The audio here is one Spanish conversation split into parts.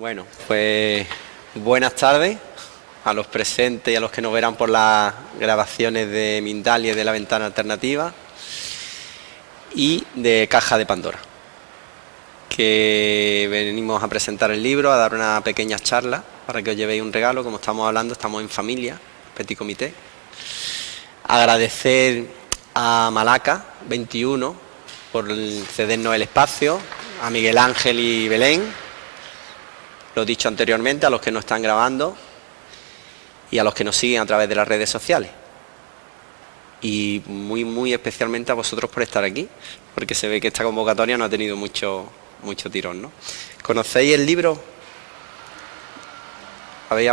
Bueno, pues buenas tardes a los presentes y a los que nos verán por las grabaciones de Mindalia y de La Ventana Alternativa y de Caja de Pandora, que venimos a presentar el libro, a dar una pequeña charla para que os llevéis un regalo. Como estamos hablando, estamos en familia, petit comité. Agradecer a Malaca 21 por cedernos el espacio, a Miguel Ángel y Belén, lo dicho anteriormente, a los que nos están grabando y a los que nos siguen a través de las redes sociales. Y muy especialmente a vosotros por estar aquí, porque se ve que esta convocatoria no ha tenido mucho tirón, ¿no? ¿Conocéis el libro? ¿Habéis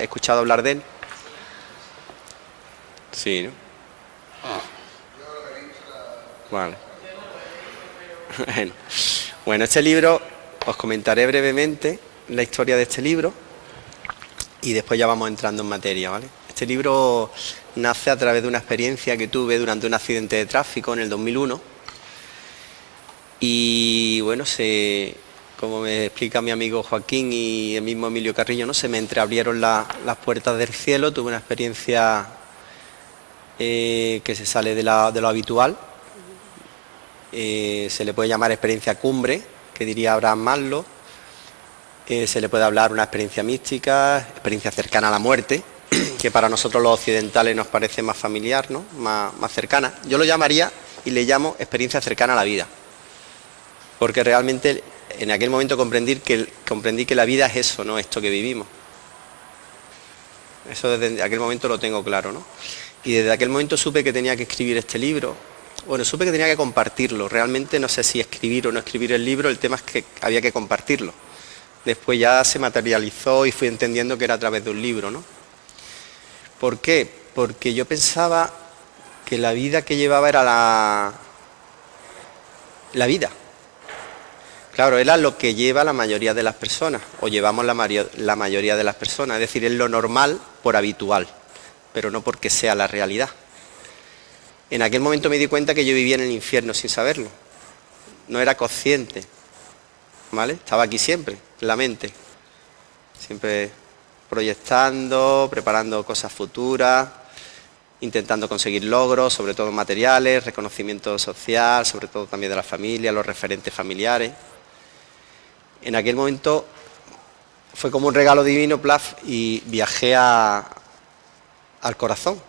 escuchado hablar de él? Sí, ¿no? Vale. Bueno, este libro, os comentaré brevemente la historia de este libro y después ya vamos entrando en materia, ¿vale? Este libro nace a través de una experiencia que tuve durante un accidente de tráfico en el 2001 y bueno, como me explica mi amigo Joaquín y el mismo Emilio Carrillo, ¿no? Se me entreabrieron las puertas del cielo, tuve una experiencia que se sale de lo habitual, se le puede llamar experiencia cumbre, que diría Abraham Maslow, se le puede hablar una experiencia mística, experiencia cercana a la muerte, que para nosotros los occidentales nos parece más familiar, ¿no? más cercana. Yo lo llamaría y le llamo experiencia cercana a la vida, porque realmente en aquel momento comprendí que la vida es eso, no esto que vivimos. Eso desde aquel momento lo tengo claro, ¿no? Y desde aquel momento supe que tenía que escribir este libro. Bueno, supe que tenía que compartirlo. Realmente no sé si escribir o no escribir el libro, el tema es que había que compartirlo. Después ya se materializó y fui entendiendo que era a través de un libro, ¿no? ¿Por qué? Porque yo pensaba que la vida que llevaba era la vida. Claro, era lo que lleva la mayoría de las personas, o llevamos la mayoría de las personas, es decir, es lo normal por habitual, pero no porque sea la realidad. En aquel momento me di cuenta que yo vivía en el infierno sin saberlo. No era consciente, ¿vale? Estaba aquí siempre, en la mente. Siempre proyectando, preparando cosas futuras, intentando conseguir logros, sobre todo materiales, reconocimiento social, sobre todo también de la familia, los referentes familiares. En aquel momento fue como un regalo divino, plaf, y viajé al corazón.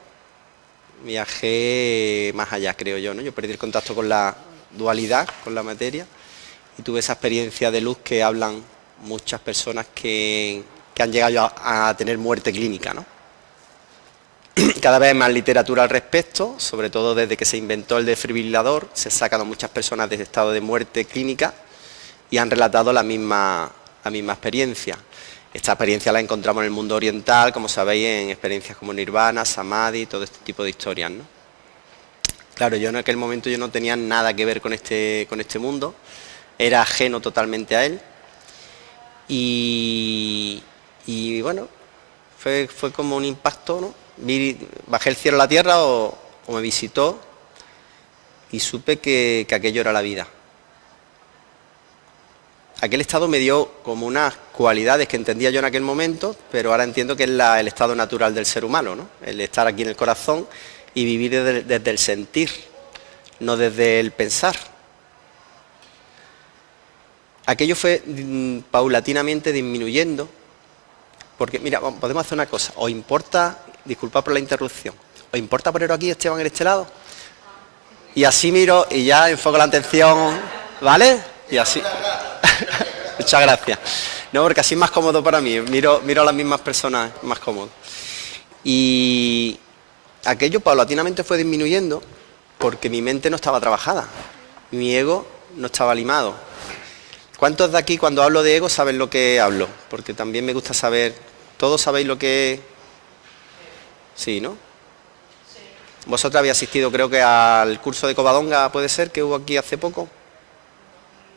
Viajé más allá, creo yo, ¿no? Yo perdí el contacto con la dualidad, con la materia, y tuve esa experiencia de luz que hablan muchas personas que han llegado a tener muerte clínica, ¿no? Cada vez hay más literatura al respecto, sobre todo desde que se inventó el desfibrilador, se han sacado muchas personas de estado de muerte clínica y han relatado la misma experiencia. Esta experiencia la encontramos en el mundo oriental, como sabéis, en experiencias como Nirvana, Samadhi, todo este tipo de historias, ¿no? Claro, yo en aquel momento yo no tenía nada que ver con este mundo, era ajeno totalmente a él y bueno, fue como un impacto, ¿no? Bajé el cielo a la tierra o me visitó y supe que aquello era la vida. Aquel estado me dio como unas cualidades que entendía yo en aquel momento, pero ahora entiendo que es el estado natural del ser humano, ¿no? El estar aquí en el corazón y vivir desde el sentir, no desde el pensar. Aquello fue paulatinamente disminuyendo, porque mira, podemos hacer una cosa, ¿os importa, disculpad por la interrupción, ¿os importa poneros aquí, Esteban, en este lado? Y así miro y ya enfoco la atención, ¿vale? Y así... Muchas gracias. No, porque así es más cómodo para mí. Miro a las mismas personas más cómodo. Y aquello paulatinamente fue disminuyendo porque mi mente no estaba trabajada. Mi ego no estaba limado. ¿Cuántos de aquí cuando hablo de ego saben lo que hablo? Porque también me gusta saber... ¿Todos sabéis lo que...? Sí, ¿no? Vosotros habéis asistido creo que al curso de Covadonga, ¿puede ser? Que hubo aquí hace poco.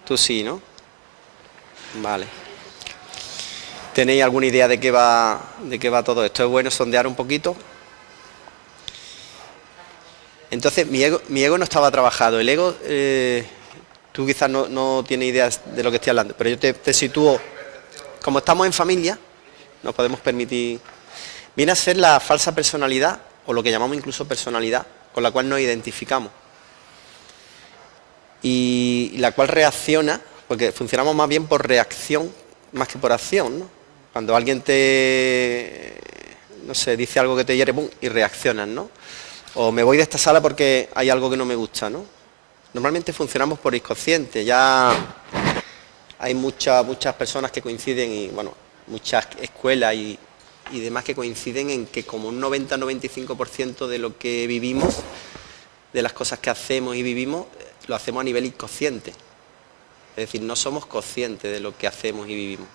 Tú sí, ¿no? Vale. ¿Tenéis alguna idea de qué va todo esto? ¿Es bueno sondear un poquito? Entonces, mi ego no estaba trabajado. El ego, tú quizás no tienes ideas de lo que estoy hablando, pero yo te sitúo como estamos en familia, nos podemos permitir. Viene a ser la falsa personalidad, o lo que llamamos incluso personalidad, con la cual nos identificamos. Y la cual reacciona, porque funcionamos más bien por reacción, más que por acción, ¿no? Cuando alguien no sé, dice algo que te hiere, ¡pum!, y reaccionas, ¿no? O me voy de esta sala porque hay algo que no me gusta, ¿no? Normalmente funcionamos por inconsciente, ya hay muchas personas que coinciden, y bueno, muchas escuelas y demás que coinciden en que como un 90-95% de lo que vivimos, de las cosas que hacemos y vivimos, lo hacemos a nivel inconsciente. Es decir, no somos conscientes de lo que hacemos y vivimos.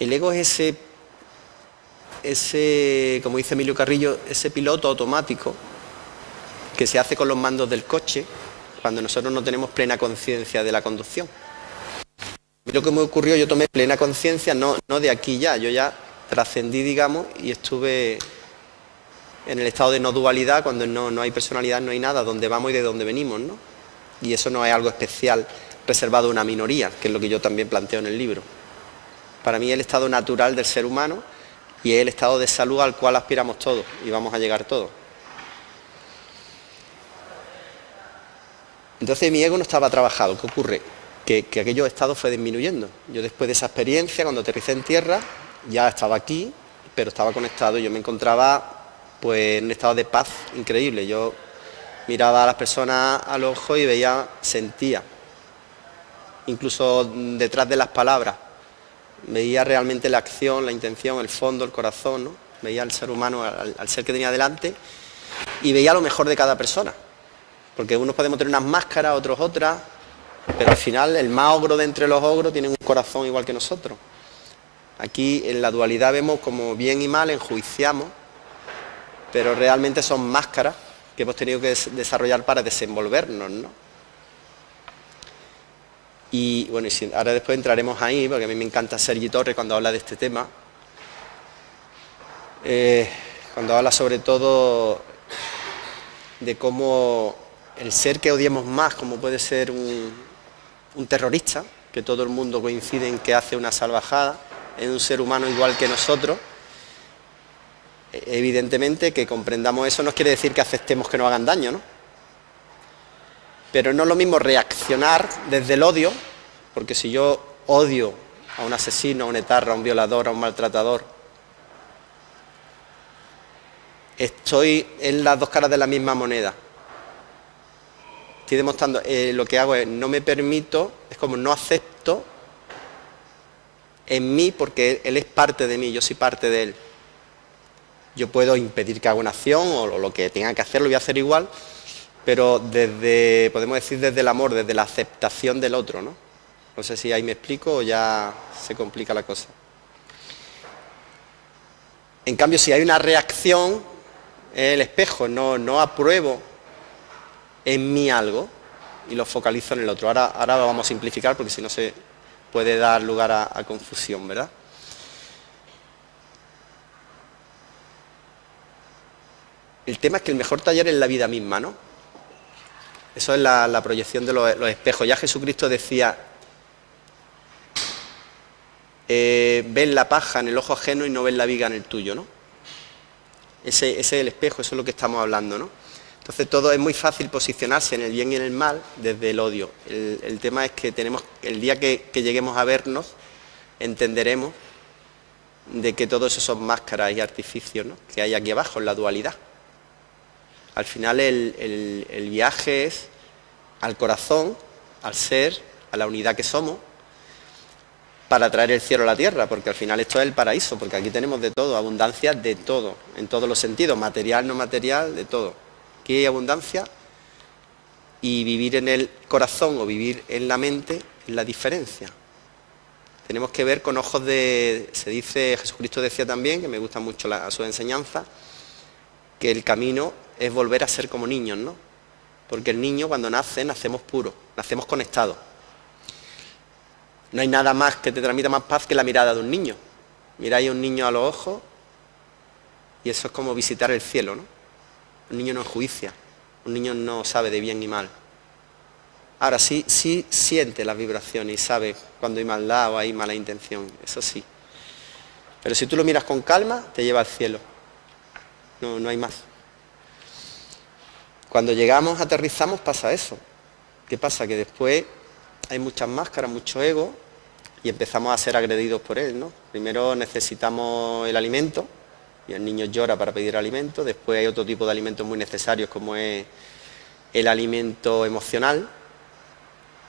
El ego es ese, como dice Emilio Carrillo, ese piloto automático que se hace con los mandos del coche cuando nosotros no tenemos plena conciencia de la conducción. Lo que me ocurrió, yo tomé plena conciencia, no de aquí ya, yo ya trascendí, digamos, y estuve en el estado de no dualidad, cuando no hay personalidad, no hay nada, dónde vamos y de dónde venimos, ¿no? Y eso no es algo especial reservado a una minoría, que es lo que yo también planteo en el libro. Para mí es el estado natural del ser humano y es el estado de salud al cual aspiramos todos y vamos a llegar todos. Entonces mi ego no estaba trabajado. ¿Qué ocurre? Que aquellos estados fue disminuyendo. Yo después de esa experiencia, cuando aterricé en tierra, ya estaba aquí, pero estaba conectado. Yo me encontraba pues en un estado de paz increíble. Yo miraba a las personas al ojo y veía, sentía, incluso detrás de las palabras, veía realmente la acción, la intención, el fondo, el corazón, ¿no? Veía al ser humano, al ser que tenía delante, y veía lo mejor de cada persona. Porque unos podemos tener unas máscaras, otros otras, pero al final el más ogro de entre los ogros tiene un corazón igual que nosotros. Aquí en la dualidad vemos como bien y mal, enjuiciamos, pero realmente son máscaras que hemos tenido que desarrollar para desenvolvernos, ¿no? Y bueno, ahora después entraremos ahí, porque a mí me encanta Sergi Torres cuando habla de este tema, cuando habla sobre todo de cómo el ser que odiemos más, como puede ser un terrorista, que todo el mundo coincide en que hace una salvajada, es un ser humano igual que nosotros. Evidentemente que comprendamos eso no quiere decir que aceptemos que nos hagan daño, ¿no? Pero no es lo mismo reaccionar desde el odio, porque si yo odio a un asesino, a un etarra, a un violador, a un maltratador, estoy en las dos caras de la misma moneda. Estoy demostrando, lo que hago es, no me permito, es como no acepto en mí, porque él es parte de mí, yo soy parte de él. Yo puedo impedir que haga una acción o lo que tenga que hacer, lo voy a hacer igual, pero podemos decir desde el amor, desde la aceptación del otro, ¿no? No sé si ahí me explico o ya se complica la cosa. En cambio, si hay una reacción, el espejo, no apruebo en mí algo y lo focalizo en el otro. Ahora lo vamos a simplificar porque si no se puede dar lugar a confusión, ¿verdad? El tema es que el mejor taller es la vida misma, ¿no? Eso es la proyección de los espejos. Ya Jesucristo decía, ven la paja en el ojo ajeno y no ven la viga en el tuyo, ¿no? Ese es el espejo, eso es lo que estamos hablando, ¿no? Entonces todo es muy fácil posicionarse en el bien y en el mal desde el odio. El tema es que el día que lleguemos a vernos, entenderemos de que todo eso son máscaras y artificios, ¿no?, que hay aquí abajo en la dualidad. Al final el viaje es al corazón, al ser, a la unidad que somos, para traer el cielo a la tierra, porque al final esto es el paraíso, porque aquí tenemos de todo, abundancia de todo, en todos los sentidos, material, no material, de todo. Aquí hay abundancia y vivir en el corazón o vivir en la mente es la diferencia. Tenemos que ver con ojos se dice, Jesucristo decía también, que me gusta mucho su enseñanza, que el camino es volver a ser como niños, ¿no? Porque el niño cuando nace, nacemos puros, nacemos conectados. No hay nada más que te transmita más paz que la mirada de un niño. Miráis a un niño a los ojos y eso es como visitar el cielo, ¿no? Un niño no enjuicia, un niño no sabe de bien ni mal. Ahora sí siente las vibraciones y sabe cuando hay maldad o hay mala intención, eso sí. Pero si tú lo miras con calma, te lleva al cielo. No hay más. Cuando llegamos, aterrizamos, pasa eso. ¿Qué pasa? Que después hay muchas máscaras, mucho ego, y empezamos a ser agredidos por él, ¿no? Primero necesitamos el alimento, y el niño llora para pedir alimento. Después hay otro tipo de alimentos muy necesarios, como es el alimento emocional,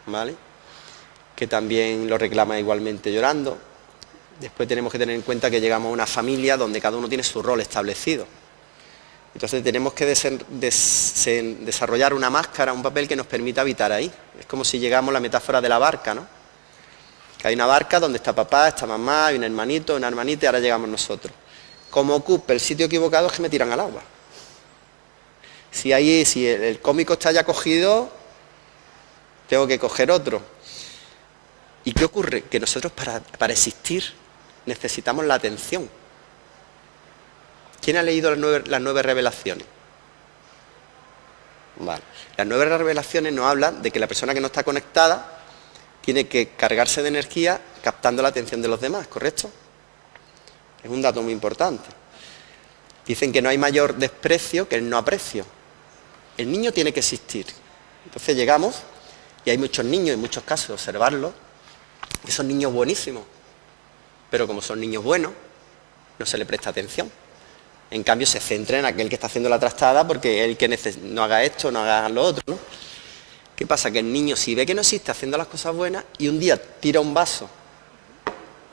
¿vale?, que también lo reclama igualmente llorando. Después tenemos que tener en cuenta que llegamos a una familia donde cada uno tiene su rol establecido. Entonces tenemos que desarrollar una máscara, un papel que nos permita habitar ahí. Es como si llegamos a la metáfora de la barca, ¿no? Que hay una barca donde está papá, está mamá, hay un hermanito, una hermanita, y ahora llegamos nosotros. Como ocupe el sitio equivocado es que me tiran al agua. Si el cómico está ya cogido, tengo que coger otro. ¿Y qué ocurre? Que nosotros para existir necesitamos la atención. ¿Quién ha leído las 9 revelaciones? Vale. Las 9 revelaciones nos hablan de que la persona que no está conectada tiene que cargarse de energía captando la atención de los demás, ¿correcto? Es un dato muy importante. Dicen que no hay mayor desprecio que el no aprecio. El niño tiene que existir. Entonces llegamos, y hay muchos niños, en muchos casos, observarlos, que son niños buenísimos, pero como son niños buenos, no se le presta atención. En cambio, se centra en aquel que está haciendo la trastada porque es el que no haga esto, no haga lo otro, ¿no? ¿Qué pasa? Que el niño, si ve que no existe haciendo las cosas buenas y un día tira un vaso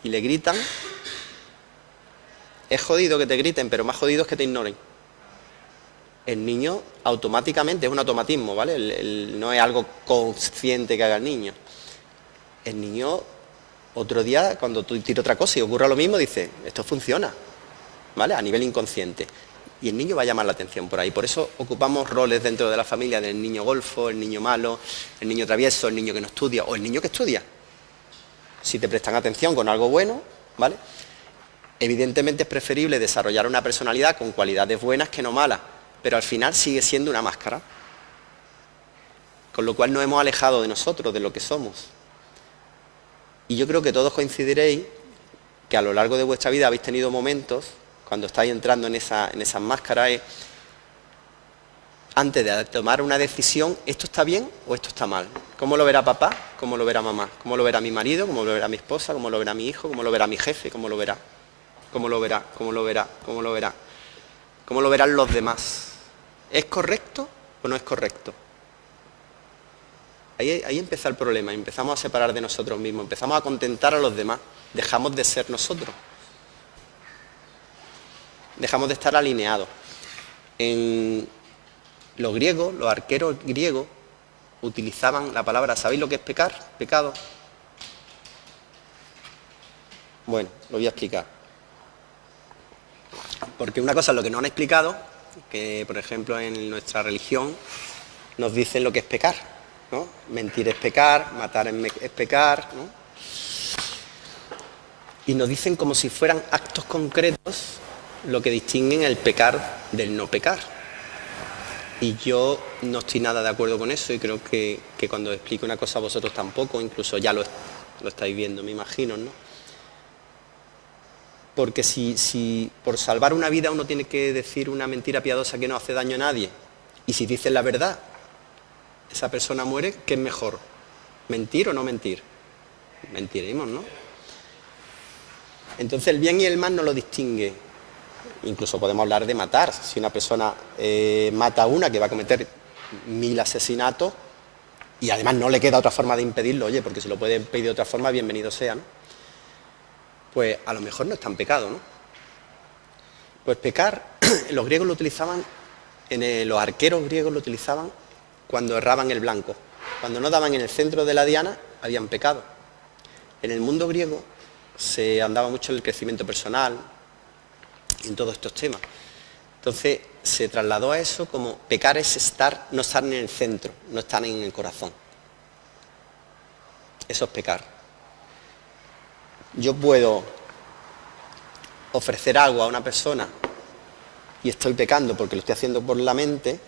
y le gritan, es jodido que te griten, pero más jodido es que te ignoren. El niño automáticamente, es un automatismo, ¿vale? No es algo consciente que haga el niño. El niño, otro día, cuando tú tiras otra cosa y ocurra lo mismo, dice, esto funciona, ¿vale? A nivel inconsciente. Y el niño va a llamar la atención por ahí. Por eso ocupamos roles dentro de la familia del niño golfo, el niño malo, el niño travieso, el niño que no estudia o el niño que estudia. Si te prestan atención con algo bueno, ¿vale? Evidentemente es preferible desarrollar una personalidad con cualidades buenas que no malas, pero al final sigue siendo una máscara. Con lo cual nos hemos alejado de nosotros, de lo que somos. Y yo creo que todos coincidiréis que a lo largo de vuestra vida habéis tenido momentos, cuando estáis entrando en esas máscaras, antes de tomar una decisión, ¿esto está bien o esto está mal? ¿Cómo lo verá papá? ¿Cómo lo verá mamá? ¿Cómo lo verá mi marido? ¿Cómo lo verá mi esposa? ¿Cómo lo verá mi hijo? ¿Cómo lo verá mi jefe? ¿Cómo lo verá? ¿Cómo lo verá? ¿Cómo lo verá? ¿Cómo lo verá? ¿Cómo lo verán los demás? ¿Es correcto o no es correcto? Ahí empieza el problema, empezamos a separar de nosotros mismos, empezamos a contentar a los demás, dejamos de ser nosotros, dejamos de estar alineados. En los griegos, los arqueros griegos, utilizaban la palabra, ¿sabéis lo que es pecar? Pecado. Bueno, lo voy a explicar. Porque una cosa es lo que no han explicado, que por ejemplo en nuestra religión nos dicen lo que es pecar, ¿no? Mentir es pecar, matar es pecar, ¿no? Y nos dicen como si fueran actos concretos lo que distinguen el pecar del no pecar. Y yo no estoy nada de acuerdo con eso y creo que cuando explico una cosa vosotros tampoco, incluso ya lo estáis viendo, me imagino, ¿no? Porque si por salvar una vida uno tiene que decir una mentira piadosa que no hace daño a nadie, y si dices la verdad, esa persona muere, ¿qué es mejor? ¿Mentir o no mentir? Mentiremos, ¿no? Entonces el bien y el mal no lo distingue. Incluso podemos hablar de matar. Si una persona mata a una que va a cometer 1000 asesinatos y además no le queda otra forma de impedirlo, oye, porque si lo puede impedir de otra forma, bienvenido sea, ¿no? Pues a lo mejor no es tan pecado, ¿no? Pues pecar, los griegos lo utilizaban, los arqueros griegos lo utilizaban cuando erraban el blanco. Cuando no daban en el centro de la diana, habían pecado. En el mundo griego se andaba mucho en el crecimiento personal, en todos estos temas. Entonces se trasladó a eso como pecar es no estar en el centro, no estar en el corazón. Eso es pecar. Yo puedo ofrecer algo a una persona y estoy pecando porque lo estoy haciendo por la mente,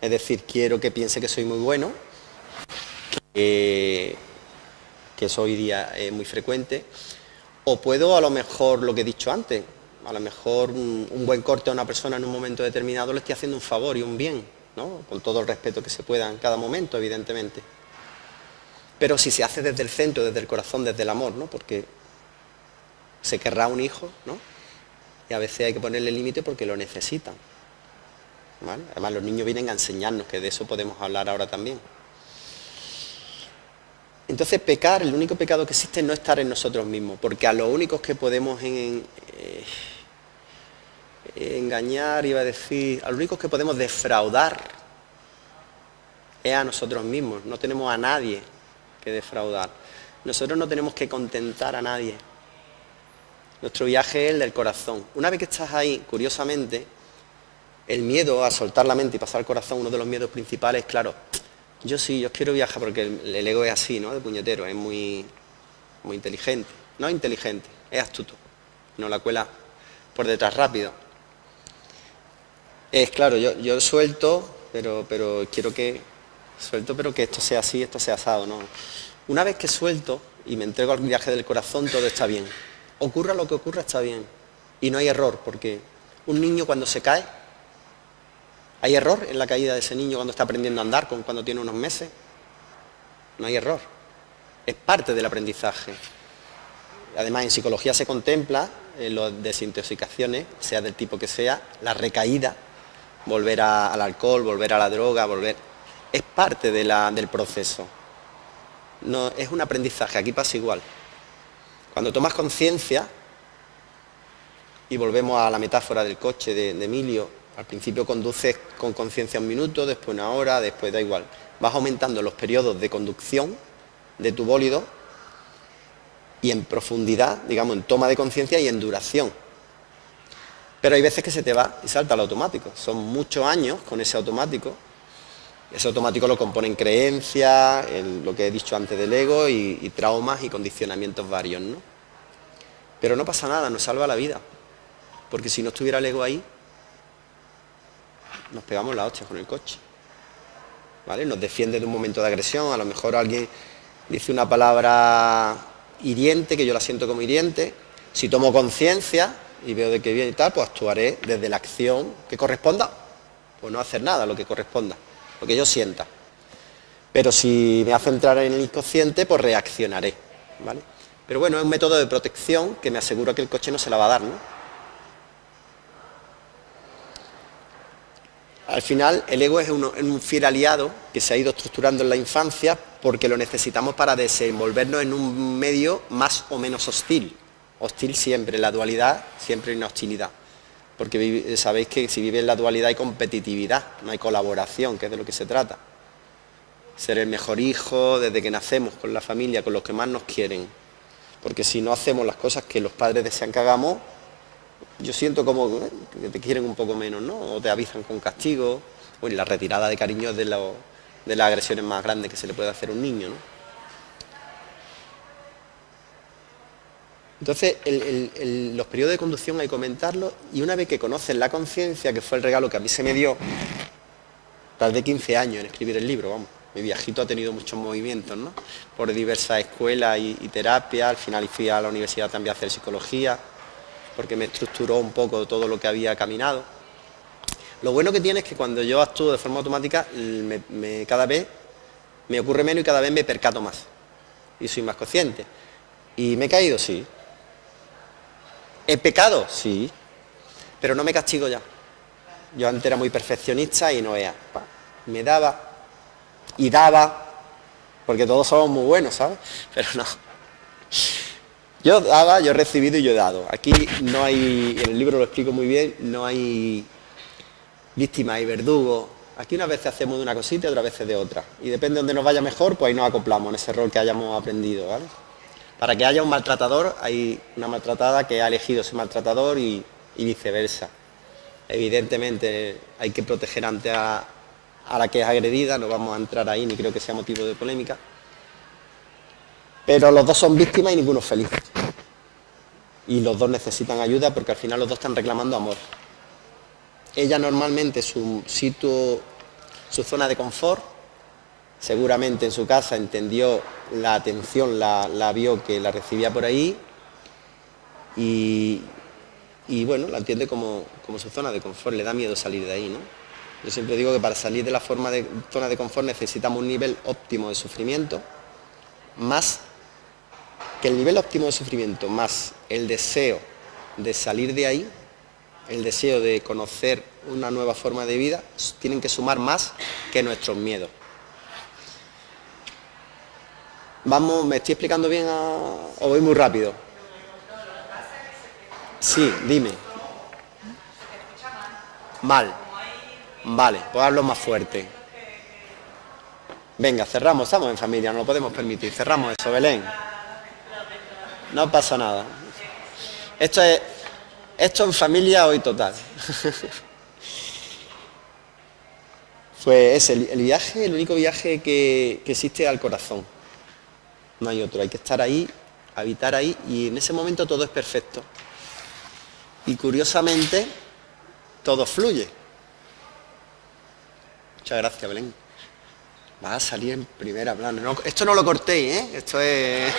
es decir, quiero que piense que soy muy bueno, que eso hoy día es muy frecuente, o puedo a lo mejor, lo que he dicho antes, a lo mejor un buen corte a una persona en un momento determinado le estoy haciendo un favor y un bien, ¿no? Con todo el respeto que se pueda en cada momento, evidentemente. Pero si se hace desde el centro, desde el corazón, desde el amor, ¿no? Porque se querrá un hijo, ¿no? Y a veces hay que ponerle límite porque lo necesitan, ¿vale? Además los niños vienen a enseñarnos, que de eso podemos hablar ahora también. Entonces pecar, el único pecado que existe es no estar en nosotros mismos, porque a los únicos que podemos engañar, iba a decir, a los únicos que podemos defraudar es a nosotros mismos, no tenemos a nadie que defraudar. Nosotros no tenemos que contentar a nadie. Nuestro viaje es el del corazón. Una vez que estás ahí, curiosamente, el miedo a soltar la mente y pasar al corazón, uno de los miedos principales, claro, yo quiero viajar porque el ego es así, ¿no? De puñetero, es muy inteligente. No es inteligente, es astuto. No la cuela por detrás rápido. Es claro, yo suelto, pero quiero que suelto, pero que esto sea así, esto sea asado, ¿no? Una vez que suelto y me entrego al viaje del corazón, todo está bien. Ocurra lo que ocurra, está bien. Y no hay error, porque un niño cuando se cae, ¿hay error en la caída de ese niño cuando está aprendiendo a andar, cuando tiene unos meses? No hay error. Es parte del aprendizaje. Además, en psicología se contempla, en las desintoxicaciones, sea del tipo que sea, la recaída, volver al alcohol, volver a la droga, es parte del proceso. No, es un aprendizaje, aquí pasa igual. Cuando tomas conciencia, y volvemos a la metáfora del coche de Emilio, al principio conduces con conciencia 1 minuto, después 1 hora, después da igual. Vas aumentando los periodos de conducción de tu bólido y en profundidad, digamos, en toma de conciencia y en duración. Pero hay veces que se te va y salta al automático. Son muchos años con ese automático. Ese automático lo componen creencias, lo que he dicho antes del ego y traumas y condicionamientos varios, ¿no? Pero no pasa nada, nos salva la vida. Porque si no estuviera el ego ahí, nos pegamos la hostia con el coche, ¿vale? Nos defiende de un momento de agresión, a lo mejor alguien dice una palabra hiriente, que yo la siento como hiriente, si tomo conciencia y veo de qué viene y tal, pues actuaré desde la acción que corresponda, pues no hacer nada, lo que corresponda, lo que yo sienta. Pero si me hace entrar en el inconsciente, pues reaccionaré, ¿vale? Pero bueno, es un método de protección que me asegura que el coche no se la va a dar, ¿no? Al final, el ego es un fiel aliado que se ha ido estructurando en la infancia porque lo necesitamos para desenvolvernos en un medio más o menos hostil. Hostil siempre, la dualidad siempre hay una hostilidad. Porque sabéis que si vive en la dualidad hay competitividad, no hay colaboración, que es de lo que se trata. Ser el mejor hijo desde que nacemos, con la familia, con los que más nos quieren. Porque si no hacemos las cosas que los padres desean que hagamos, yo siento como que te quieren un poco menos, ¿no? O te avisan con castigo. Bueno, y la retirada de cariño es de las agresiones más grandes que se le puede hacer a un niño, ¿no? Entonces, los periodos de conducción hay que comentarlos, y una vez que conoces la conciencia, que fue el regalo que a mí se me dio, tardé 15 años en escribir el libro, vamos. Mi viajito ha tenido muchos movimientos, ¿no? Por diversas escuelas y terapias. Al final fui a la universidad también a hacer psicología, porque me estructuró un poco todo lo que había caminado. Lo bueno que tiene es que cuando yo actúo de forma automática, cada vez me ocurre menos y cada vez me percato más. Y soy más consciente. ¿Y me he caído? Sí. ¿He pecado? Sí. Pero no me castigo ya. Yo antes era muy perfeccionista y no veía. Me daba y daba, porque todos somos muy buenos, ¿sabes? Pero no. Yo daba, yo he recibido y yo he dado. Aquí no hay, en el libro lo explico muy bien, no hay víctima y verdugo. Aquí unas veces hacemos de una cosita y otras veces de otra. Y depende de donde nos vaya mejor, pues ahí nos acoplamos en ese rol que hayamos aprendido, ¿vale? Para que haya un maltratador, hay una maltratada que ha elegido ese maltratador y viceversa. Evidentemente hay que proteger ante a la que es agredida, no vamos a entrar ahí ni creo que sea motivo de polémica. Pero los dos son víctimas y ninguno es feliz. Y los dos necesitan ayuda porque al final los dos están reclamando amor. Ella normalmente su zona de confort, seguramente en su casa entendió la atención, la vio que la recibía por ahí y, bueno, la entiende como su zona de confort, le da miedo salir de ahí, ¿no? Yo siempre digo que para salir de la zona de confort necesitamos un nivel óptimo de sufrimiento, más que el nivel óptimo de sufrimiento, más el deseo de salir de ahí, el deseo de conocer una nueva forma de vida, tienen que sumar más que nuestros miedos. Vamos, ¿me estoy explicando bien o voy muy rápido? Sí, dime. Mal. Vale, pues hablo más fuerte. Venga, cerramos, estamos en familia, no lo podemos permitir. Cerramos eso, Belén. No pasa nada. Esto en familia hoy total. Pues el viaje, el único viaje que existe es al corazón. No hay otro, hay que estar ahí, habitar ahí, y en ese momento todo es perfecto. Y curiosamente, todo fluye. Muchas gracias, Belén. Va a salir en primera plana. No, esto no lo cortéis, ¿eh? Esto es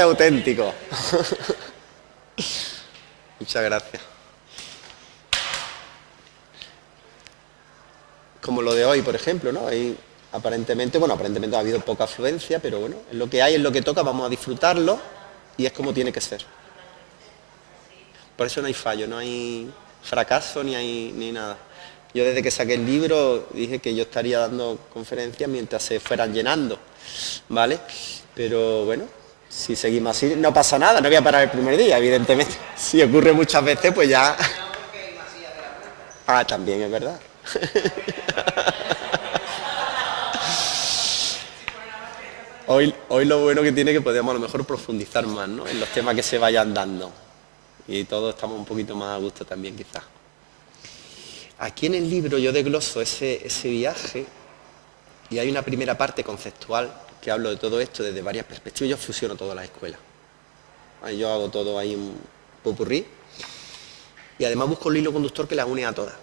auténtico. Muchas gracias. Como lo de hoy, por ejemplo, ¿no? Ahí, aparentemente ha habido poca afluencia, pero bueno, es lo que hay, es lo que toca, vamos a disfrutarlo y es como tiene que ser. Por eso no hay fallo, no hay fracaso ni nada. Yo desde que saqué el libro dije que yo estaría dando conferencias mientras se fueran llenando, ¿vale? Pero bueno, si seguimos así no pasa nada, no voy a parar el primer día, evidentemente. Si ocurre muchas veces, pues ya... Ah, también es verdad. Hoy lo bueno que tiene es que podemos a lo mejor profundizar más, ¿no? En los temas que se vayan dando. Y todos estamos un poquito más a gusto también, quizás. Aquí en el libro yo desgloso ese viaje y hay una primera parte conceptual que hablo de todo esto desde varias perspectivas. Yo fusiono todas las escuelas. Yo hago todo ahí un popurrí y además busco el hilo conductor que las une a todas.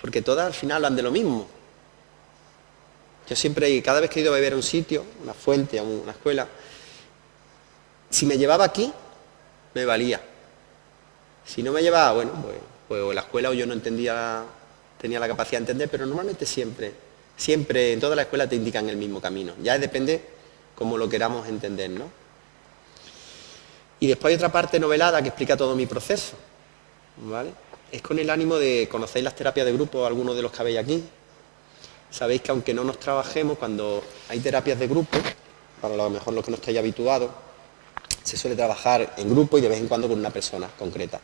Porque todas al final hablan de lo mismo. Yo siempre, cada vez que he ido a beber a un sitio, una fuente, a una escuela, si me llevaba aquí, me valía. Si no me llevaba, bueno, pues o la escuela o yo no tenía la capacidad de entender, pero normalmente siempre en toda la escuela te indican el mismo camino. Ya depende cómo lo queramos entender, ¿no? Y después hay otra parte novelada que explica todo mi proceso, ¿vale? Es con el ánimo de conocer las terapias de grupo, algunos de los que habéis aquí. Sabéis que aunque no nos trabajemos, cuando hay terapias de grupo, para lo mejor los que no estáis habituados, se suele trabajar en grupo y de vez en cuando con una persona concreta.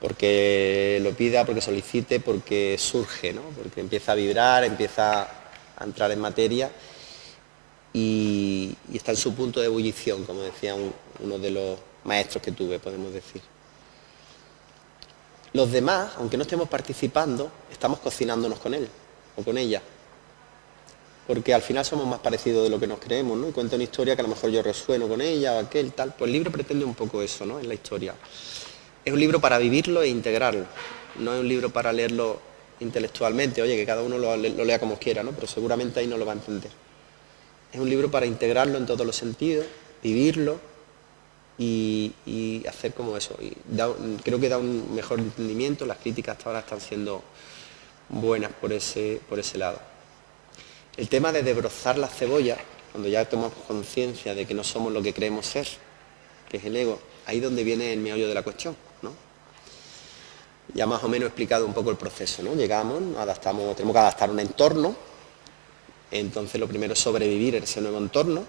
Porque lo pida, porque solicite, porque surge, ¿no? Porque empieza a vibrar, empieza a entrar en materia y está en su punto de ebullición, como decía uno de los maestros que tuve, podemos decir. Los demás, aunque no estemos participando, estamos cocinándonos con él o con ella. Porque al final somos más parecidos de lo que nos creemos, ¿no? Y cuenta una historia que a lo mejor yo resueno con ella o aquel, tal. Pues el libro pretende un poco eso, ¿no? En la historia. Es un libro para vivirlo e integrarlo. No es un libro para leerlo intelectualmente, oye, que cada uno lo lea como quiera, ¿no? Pero seguramente ahí no lo va a entender. Es un libro para integrarlo en todos los sentidos, vivirlo y hacer como eso. Y creo que da un mejor entendimiento. Las críticas hasta ahora están siendo buenas por ese lado. El tema de desbrozar la cebolla, cuando ya tomamos conciencia de que no somos lo que creemos ser, que es el ego, ahí es donde viene el meollo de la cuestión, ¿no? Ya más o menos he explicado un poco el proceso, ¿no? Llegamos, nos adaptamos, tenemos que adaptar un entorno, entonces lo primero es sobrevivir en ese nuevo entorno.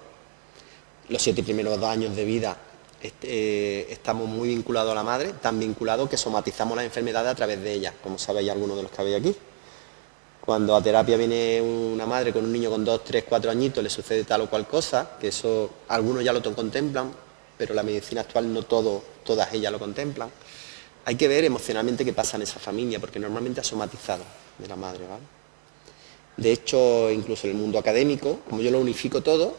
Los 7 primeros años de vida estamos muy vinculados a la madre, tan vinculados que somatizamos las enfermedades a través de ella, como sabéis algunos de los que habéis aquí. Cuando a terapia viene una madre con un niño con 2, 3, 4 añitos, le sucede tal o cual cosa, que eso algunos ya lo contemplan, pero la medicina actual no todas ellas lo contemplan. Hay que ver emocionalmente qué pasa en esa familia, porque normalmente ha somatizado de la madre, ¿vale? De hecho, incluso en el mundo académico, como yo lo unifico todo,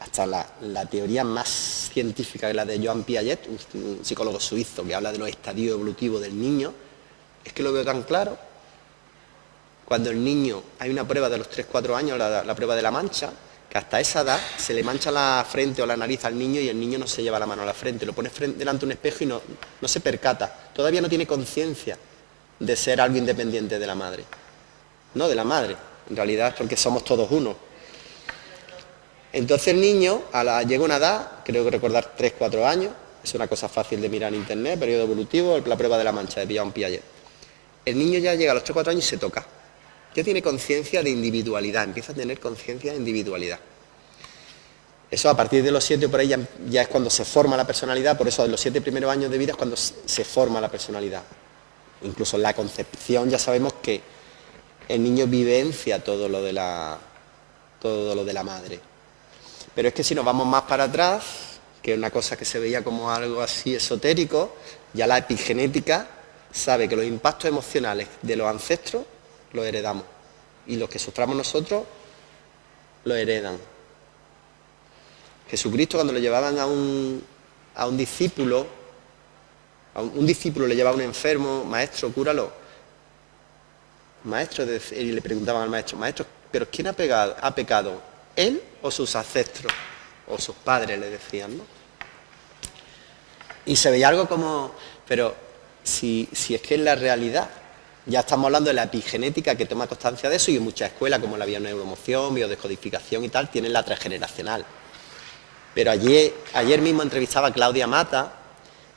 hasta la teoría más científica, que la de Joan Piaget, un psicólogo suizo que habla de los estadios evolutivos del niño, es que lo veo tan claro. Cuando el niño, hay una prueba de los 3-4 años, la prueba de la mancha, que hasta esa edad se le mancha la frente o la nariz al niño y el niño no se lleva la mano a la frente, lo pone delante de un espejo y no se percata, todavía no tiene conciencia de ser algo independiente de la madre. No, de la madre, en realidad es porque somos todos uno. Entonces el niño, llega a una edad, creo que recordar 3-4 años, es una cosa fácil de mirar en internet, periodo evolutivo, la prueba de la mancha de Piaget. El niño ya llega a los 3-4 años y se toca. Ya tiene conciencia de individualidad, empieza a tener conciencia de individualidad. Eso a partir de los 7 por ahí ya es cuando se forma la personalidad, por eso en los 7 primeros años de vida es cuando se forma la personalidad. Incluso en la concepción ya sabemos que el niño vivencia todo lo de la madre. Pero es que si nos vamos más para atrás, que es una cosa que se veía como algo así esotérico, ya la epigenética sabe que los impactos emocionales de los ancestros los heredamos. Y los que suframos nosotros los heredan. Jesucristo, cuando le llevaban a un discípulo, un discípulo le llevaba a un enfermo, maestro, cúralo. Maestro, y le preguntaban al maestro, ¿pero quién ha pecado? ¿Él o sus ancestros? O sus padres, le decían, ¿no? Y se veía algo como, pero si es que es la realidad. Ya estamos hablando de la epigenética que toma constancia de eso y en muchas escuelas como la bioneuromoción, biodescodificación y tal, tienen la transgeneracional. Pero ayer mismo entrevistaba a Claudia Mata,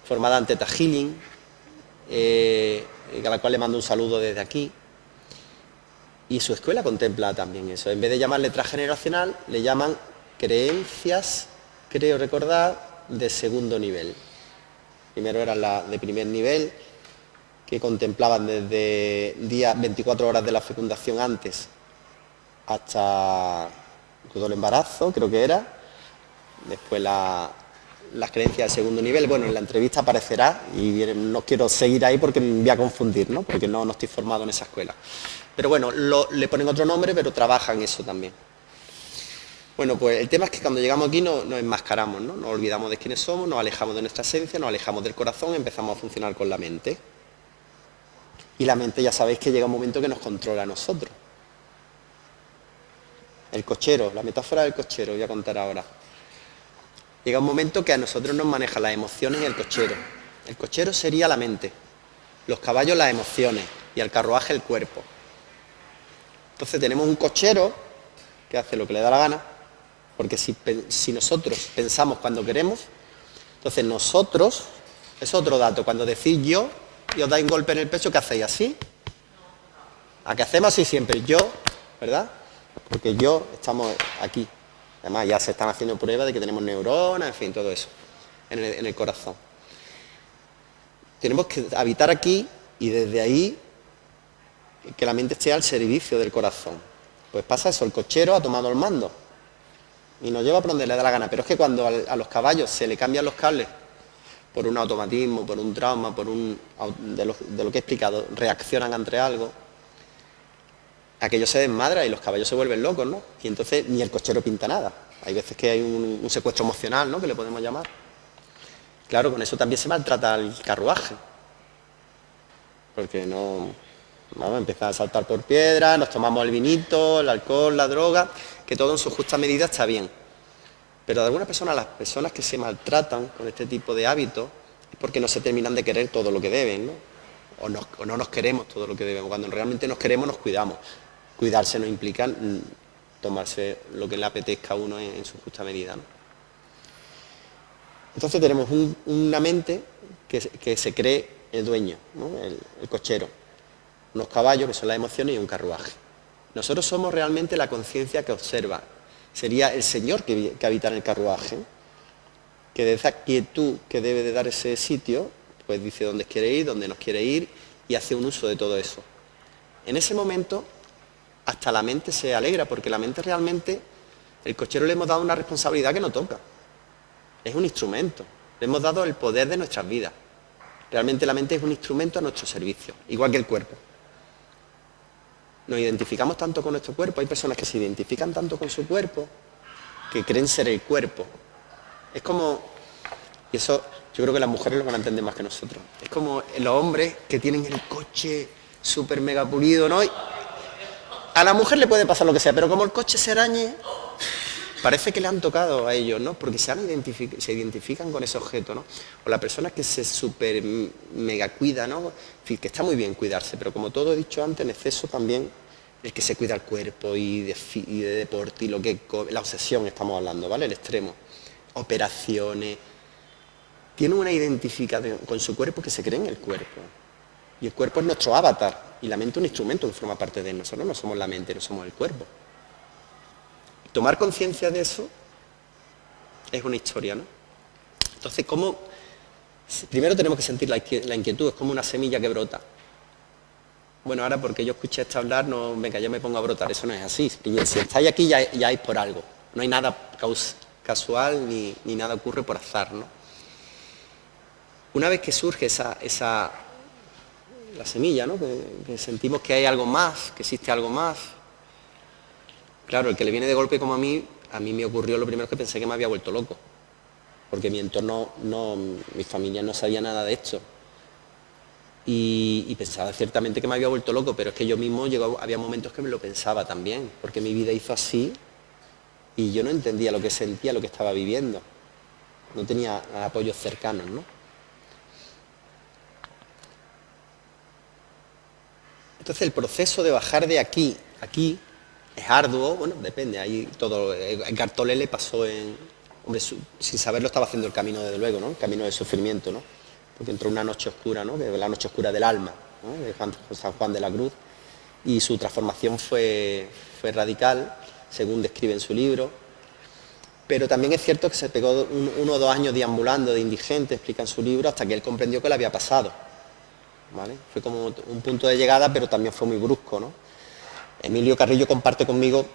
formada en Theta Healing, a la cual le mando un saludo desde aquí. Y su escuela contempla también eso. En vez de llamarle transgeneracional, le llaman creencias, creo recordar, de segundo nivel. Primero eran las de primer nivel, que contemplaban desde 24 horas de la fecundación antes hasta todo el embarazo, creo que era. Después las creencias de segundo nivel. Bueno, en la entrevista aparecerá y no quiero seguir ahí porque me voy a confundir, ¿no? Porque no estoy formado en esa escuela. Pero bueno, le ponen otro nombre, pero trabajan eso también. Bueno, pues el tema es que cuando llegamos aquí nos enmascaramos, ¿no? Nos olvidamos de quiénes somos, nos alejamos de nuestra esencia, nos alejamos del corazón y empezamos a funcionar con la mente. Y la mente ya sabéis que llega un momento que nos controla a nosotros. El cochero, la metáfora del cochero, voy a contar ahora. Llega un momento que a nosotros nos maneja las emociones y el cochero. El cochero sería la mente, los caballos las emociones y el carruaje el cuerpo. Entonces tenemos un cochero que hace lo que le da la gana, porque si nosotros pensamos cuando queremos, entonces nosotros, es otro dato, cuando decís yo y os dais un golpe en el pecho, ¿qué hacéis? ¿Así? ¿A qué hacemos así siempre? Yo, ¿verdad? Porque yo estamos aquí. Además ya se están haciendo pruebas de que tenemos neuronas, en fin, todo eso, en el corazón. Tenemos que habitar aquí y desde ahí que la mente esté al servicio del corazón. Pues pasa eso, el cochero ha tomado el mando y nos lleva por donde le da la gana. Pero es que cuando a los caballos se le cambian los cables por un automatismo, por un trauma, de lo que he explicado, reaccionan ante algo, aquello se desmadra y los caballos se vuelven locos, ¿no? Y entonces ni el cochero pinta nada. Hay veces que hay un secuestro emocional, ¿no?, que le podemos llamar. Claro, con eso también se maltrata el carruaje. Porque vamos a empezar a saltar por piedras, nos tomamos el vinito, el alcohol, la droga, que todo en su justa medida está bien. Pero de algunas personas, las personas que se maltratan con este tipo de hábitos, es porque no se terminan de querer todo lo que deben, ¿no? O no nos queremos todo lo que debemos. Cuando realmente nos queremos, nos cuidamos. Cuidarse no implica tomarse lo que le apetezca a uno en su justa medida, ¿no? Entonces tenemos una mente que se cree el dueño, ¿no?, el cochero. Unos caballos, que son las emociones, y un carruaje. Nosotros somos realmente la conciencia que observa. Sería el Señor que habita en el carruaje, que de esa quietud que debe de dar ese sitio, pues dice dónde quiere ir, dónde nos quiere ir, y hace un uso de todo eso. En ese momento, hasta la mente se alegra, porque la mente realmente, el cochero le hemos dado una responsabilidad que no toca. Es un instrumento. Le hemos dado el poder de nuestras vidas. Realmente la mente es un instrumento a nuestro servicio, igual que el cuerpo. Nos identificamos tanto con nuestro cuerpo, hay personas que se identifican tanto con su cuerpo que creen ser el cuerpo. Es como, y eso yo creo que las mujeres lo van a entender más que nosotros, es como los hombres que tienen el coche súper mega pulido, ¿no? A la mujer le puede pasar lo que sea, pero como el coche se arañe, parece que le han tocado a ellos, ¿no? Porque se identifican con ese objeto, ¿no? O la persona que se super mega cuida, ¿no? En fin, que está muy bien cuidarse, pero como todo he dicho antes, en exceso también el que se cuida el cuerpo y de deporte y lo que... La obsesión estamos hablando, ¿vale? El extremo. Operaciones. Tiene una identificación con su cuerpo que se cree en el cuerpo. Y el cuerpo es nuestro avatar. Y la mente es un instrumento que forma parte de nosotros. No somos la mente, no somos el cuerpo. Tomar conciencia de eso es una historia, ¿no? Entonces, ¿cómo? Primero tenemos que sentir la inquietud, es como una semilla que brota. Bueno, ahora porque yo escuché esto hablar, no, venga, yo me pongo a brotar, eso no es así. Si estáis aquí ya es por algo. No hay nada casual ni nada ocurre por azar, ¿no? Una vez que surge la semilla, ¿no? Que sentimos que hay algo más, que existe algo más. Claro, el que le viene de golpe como a mí me ocurrió lo primero que pensé que me había vuelto loco. Porque mi entorno, mi familia no sabía nada de esto. Y pensaba ciertamente que me había vuelto loco, pero es que yo mismo había momentos que me lo pensaba también, porque mi vida hizo así y yo no entendía lo que sentía, lo que estaba viviendo. No tenía apoyos cercanos, ¿no? Entonces el proceso de bajar de aquí a aquí es arduo, bueno, depende, ahí todo, Edgar Tolle le pasó hombre, sin saberlo estaba haciendo el camino desde luego, ¿no? El camino del sufrimiento, ¿no? Porque entró una noche oscura, ¿no? Que es la noche oscura del alma, ¿no? De San Juan de la Cruz, y su transformación fue radical, según describe en su libro, pero también es cierto que se pegó 1 o 2 años deambulando de indigente, explica en su libro, hasta que él comprendió que le había pasado, ¿vale? Fue como un punto de llegada, pero también fue muy brusco, ¿no? Emilio Carrillo comparte conmigo,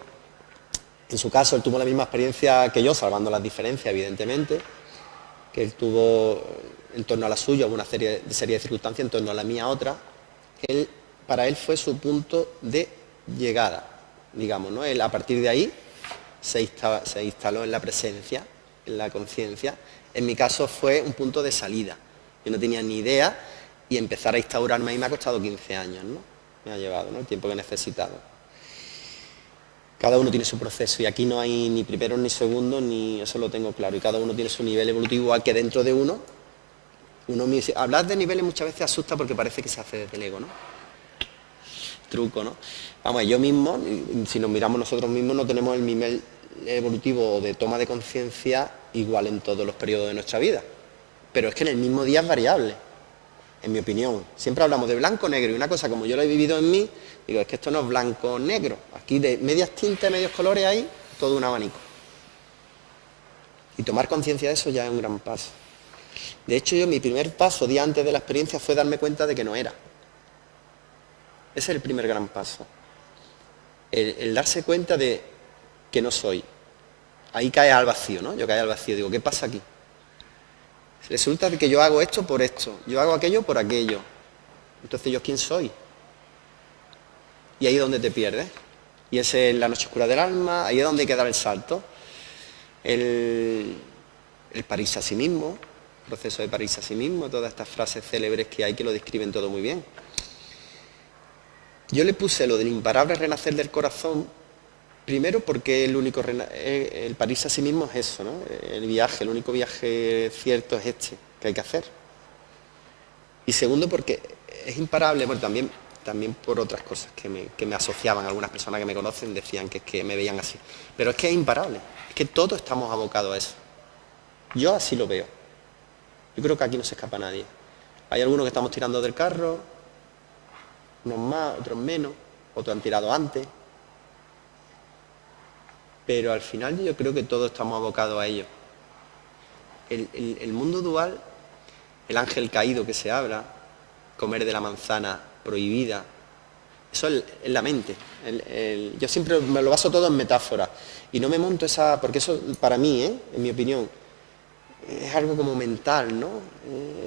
en su caso, él tuvo la misma experiencia que yo, salvando las diferencias, evidentemente, que él tuvo en torno a la suya una serie de circunstancias, en torno a la mía otra. Para él fue su punto de llegada, digamos, ¿no? Él a partir de ahí se instaló en la presencia, en la conciencia. En mi caso fue un punto de salida. Yo no tenía ni idea y empezar a instaurarme ahí me ha costado 15 años, ¿no? Me ha llevado, ¿no? El tiempo que he necesitado. Cada uno tiene su proceso y aquí no hay ni primero ni segundo, ni eso lo tengo claro. Y cada uno tiene su nivel evolutivo, igual que dentro de uno hablar de niveles muchas veces asusta porque parece que se hace desde el ego, ¿no? Truco, ¿no? Vamos, yo mismo, si nos miramos nosotros mismos, no tenemos el nivel evolutivo de toma de conciencia igual en todos los periodos de nuestra vida. Pero es que en el mismo día es variable, en mi opinión. Siempre hablamos de blanco o negro y una cosa como yo lo he vivido en mí, digo, es que esto no es blanco o negro. Aquí de medias tintas, medios colores hay todo un abanico. Y tomar conciencia de eso ya es un gran paso. De hecho, mi primer paso, día antes de la experiencia, fue darme cuenta de que no era. Ese es el primer gran paso. El darse cuenta de que no soy. Ahí cae al vacío, ¿no? Yo caí al vacío, digo, ¿qué pasa aquí? Resulta que yo hago esto por esto, yo hago aquello por aquello. Entonces, ¿yo quién soy? Y ahí es donde te pierdes. Y esa es la noche oscura del alma, ahí es donde hay que dar el salto. El parirse a sí mismo, proceso de parirse a sí mismo, todas estas frases célebres que hay que lo describen todo muy bien. Yo le puse lo del imparable renacer del corazón, primero porque el parirse a sí mismo es eso, ¿no? El único viaje cierto es este, que hay que hacer. Y segundo porque es imparable, bueno, también por otras cosas que me asociaban, algunas personas que me conocen decían que es que me veían así. Pero es que es imparable, es que todos estamos abocados a eso. Yo así lo veo. Yo creo que aquí no se escapa nadie. Hay algunos que estamos tirando del carro, unos más, otros menos, otros han tirado antes. Pero al final yo creo que todos estamos abocados a ello. El mundo dual, el ángel caído que se habla, comer de la manzana prohibida, eso es la mente. Yo siempre me lo baso todo en metáforas y no me monto porque eso para mí, en mi opinión, es algo como mental, ¿no?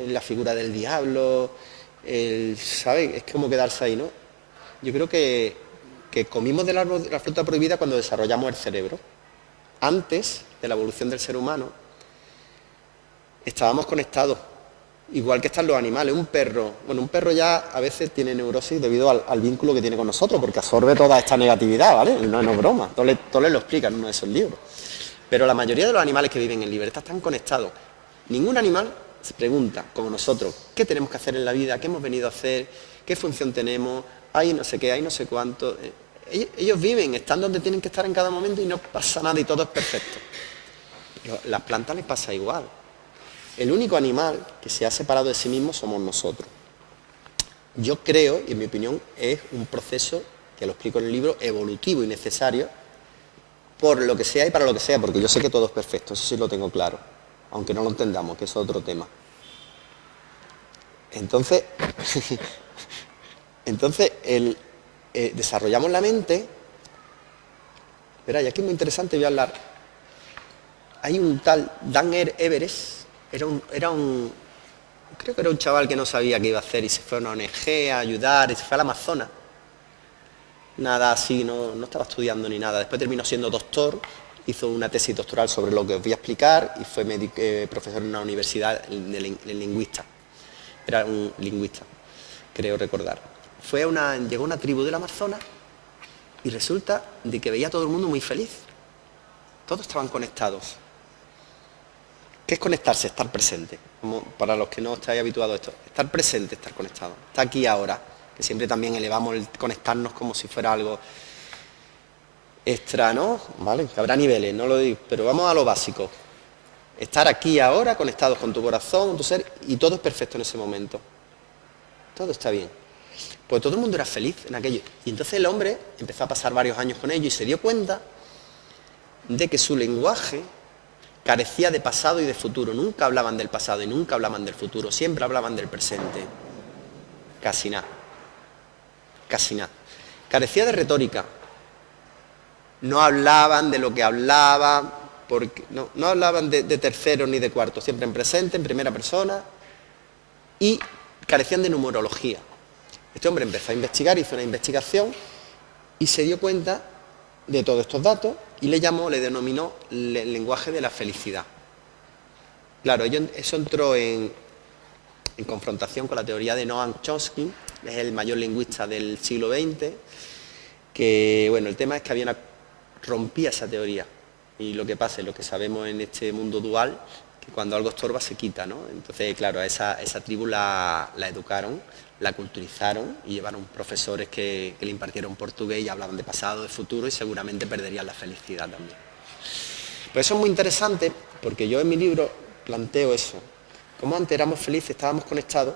La figura del diablo, ¿sabes? Es como quedarse ahí, ¿no? Yo creo que comimos del árbol de la fruta prohibida cuando desarrollamos el cerebro. Antes de la evolución del ser humano, estábamos conectados Igual que están los animales, un perro. Bueno, un perro ya a veces tiene neurosis debido al vínculo que tiene con nosotros, porque absorbe toda esta negatividad, ¿vale? No, no es broma, Tolle lo explica en uno de esos libros. Pero la mayoría de los animales que viven en libertad están conectados. Ningún animal se pregunta, como nosotros, ¿qué tenemos que hacer en la vida? ¿Qué hemos venido a hacer? ¿Qué función tenemos? Hay no sé qué, hay no sé cuánto. Ellos viven, están donde tienen que estar en cada momento y no pasa nada y todo es perfecto. Pero a las plantas les pasa igual. El único animal que se ha separado de sí mismo somos nosotros. Yo creo, y en mi opinión, es un proceso, que lo explico en el libro, evolutivo y necesario, por lo que sea y para lo que sea, porque yo sé que todo es perfecto, eso sí lo tengo claro, aunque no lo entendamos, que eso es otro tema. Entonces, desarrollamos la mente. Verá, y aquí es muy interesante, voy a hablar. Hay un tal Dan Everest, creo que era un chaval que no sabía qué iba a hacer y se fue a una ONG a ayudar y se fue al Amazonas. Nada así, no estaba estudiando ni nada. Después terminó siendo doctor, hizo una tesis doctoral sobre lo que os voy a explicar y fue profesor en una universidad de lingüista. Era un lingüista, creo recordar. Llegó a una tribu del Amazonas y resulta de que veía a todo el mundo muy feliz. Todos estaban conectados. ¿Qué es conectarse? Estar presente. Como para los que no estáis habituados a esto. Estar presente, estar conectado. Está aquí ahora. Que siempre también elevamos el conectarnos como si fuera algo extra, ¿no? ¿Vale? Que habrá niveles, no lo digo, pero vamos a lo básico. Estar aquí ahora, conectados con tu corazón, con tu ser, y todo es perfecto en ese momento. Todo está bien. Pues todo el mundo era feliz en aquello. Y entonces el hombre empezó a pasar varios años con ello y se dio cuenta de que su lenguaje carecía de pasado y de futuro. Nunca hablaban del pasado y nunca hablaban del futuro. Siempre hablaban del presente. Casi nada. Casi nada. Carecía de retórica. No hablaban de lo que hablaban, porque no hablaban de terceros ni de cuartos, siempre en presente, en primera persona, y carecían de numerología. Este hombre empezó a investigar, hizo una investigación y se dio cuenta de todos estos datos y le denominó el lenguaje de la felicidad. Claro, eso entró en confrontación con la teoría de Noam Chomsky, es el mayor lingüista del siglo XX, que, bueno, el tema es que rompía esa teoría. Y lo que pasa es lo que sabemos en este mundo dual, que cuando algo estorba se quita, ¿no? Entonces, claro, a esa tribu la educaron, la culturizaron y llevaron profesores que le impartieron portugués y hablaban de pasado, de futuro y seguramente perderían la felicidad también. Pues eso es muy interesante porque yo en mi libro planteo eso. Como antes éramos felices, estábamos conectados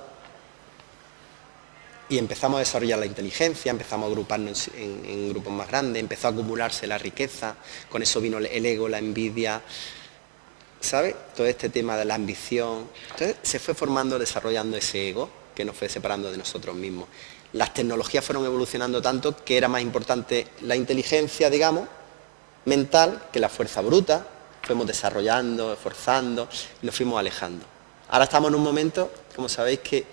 y empezamos a desarrollar la inteligencia, empezamos a agruparnos en grupos más grandes, empezó a acumularse la riqueza, con eso vino el ego, la envidia, ¿sabes? Todo este tema de la ambición. Entonces se fue formando, desarrollando ese ego que nos fue separando de nosotros mismos. Las tecnologías fueron evolucionando tanto que era más importante la inteligencia, digamos, mental, que la fuerza bruta. Fuimos desarrollando, esforzando y nos fuimos alejando. Ahora estamos en un momento, como sabéis, que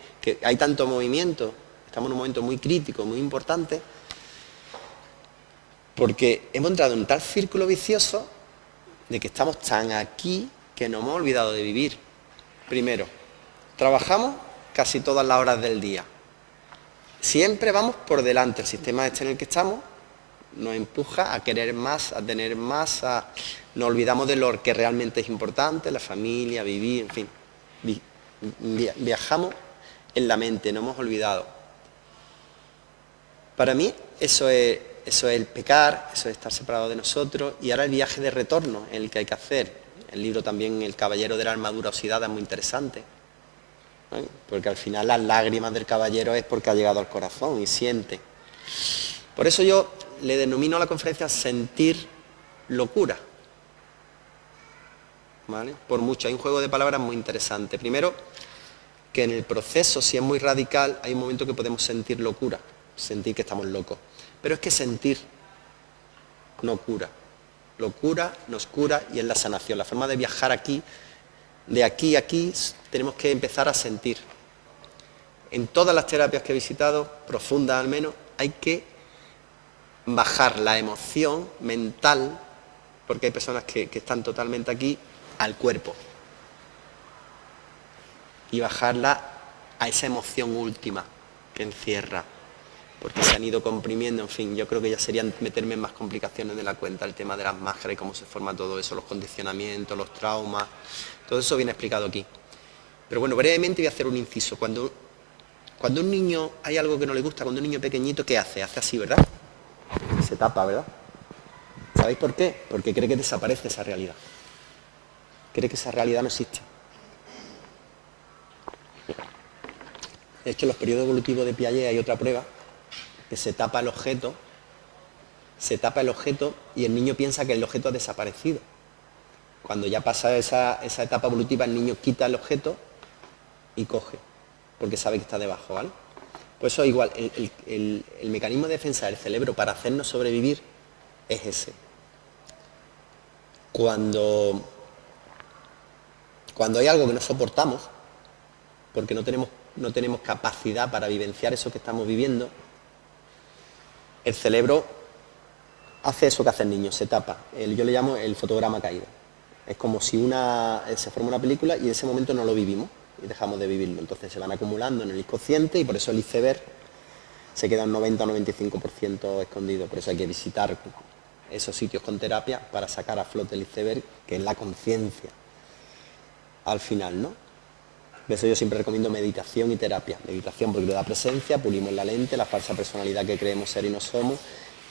hay tanto movimiento. Estamos en un momento muy crítico, muy importante, porque hemos entrado en un tal círculo vicioso de que estamos tan aquí que nos hemos olvidado de vivir. Primero, trabajamos casi todas las horas del día. Siempre vamos por delante. El sistema este en el que estamos nos empuja a querer más, a tener más, nos olvidamos de lo que realmente es importante, la familia, vivir, en fin. Viajamos en la mente, nos hemos olvidado. Para mí eso es el pecar, eso es estar separado de nosotros y ahora el viaje de retorno el que hay que hacer. El libro también, El caballero de la armadura oxidada, es muy interesante, ¿no? Porque al final las lágrimas del caballero es porque ha llegado al corazón y siente. Por eso yo le denomino a la conferencia sentir locura, ¿vale? Por mucho, hay un juego de palabras muy interesante. Primero, que en el proceso, si es muy radical, hay un momento que podemos sentir locura. Sentir que estamos locos. Pero es que sentir no cura. Locura nos cura y es la sanación. La forma de viajar aquí, de aquí a aquí, tenemos que empezar a sentir. En todas las terapias que he visitado, profundas al menos, hay que bajar la emoción mental, porque hay personas que están totalmente aquí, al cuerpo. y bajarla a esa emoción última que encierra, porque se han ido comprimiendo, en fin, yo creo que ya sería meterme en más complicaciones de la cuenta, el tema de las máscaras y cómo se forma todo eso, los condicionamientos, los traumas, todo eso viene explicado aquí. Pero bueno, brevemente voy a hacer un inciso. Cuando un niño hay algo que no le gusta, cuando un niño pequeñito, ¿qué hace? Hace así, ¿verdad? Se tapa, ¿verdad? ¿Sabéis por qué? Porque cree que desaparece esa realidad. Cree que esa realidad no existe. De hecho, en los periodos evolutivos de Piaget hay otra prueba, que se tapa el objeto y el niño piensa que el objeto ha desaparecido. Cuando ya pasa esa etapa evolutiva, el niño quita el objeto y coge, porque sabe que está debajo, ¿vale? Pues eso igual, el mecanismo de defensa del cerebro para hacernos sobrevivir es ese. Cuando hay algo que no soportamos, porque no tenemos capacidad para vivenciar eso que estamos viviendo, el cerebro hace eso que hace el niño, se tapa. Yo le llamo el fotograma caído. Es como si se forma una película y en ese momento no lo vivimos y dejamos de vivirlo. Entonces se van acumulando en el inconsciente y por eso el iceberg se queda un 90 o 95% escondido. Por eso hay que visitar esos sitios con terapia para sacar a flote el iceberg, que es la conciencia al final, ¿no? Por eso yo siempre recomiendo meditación y terapia. Meditación porque le da presencia, pulimos la lente, la falsa personalidad que creemos ser y no somos,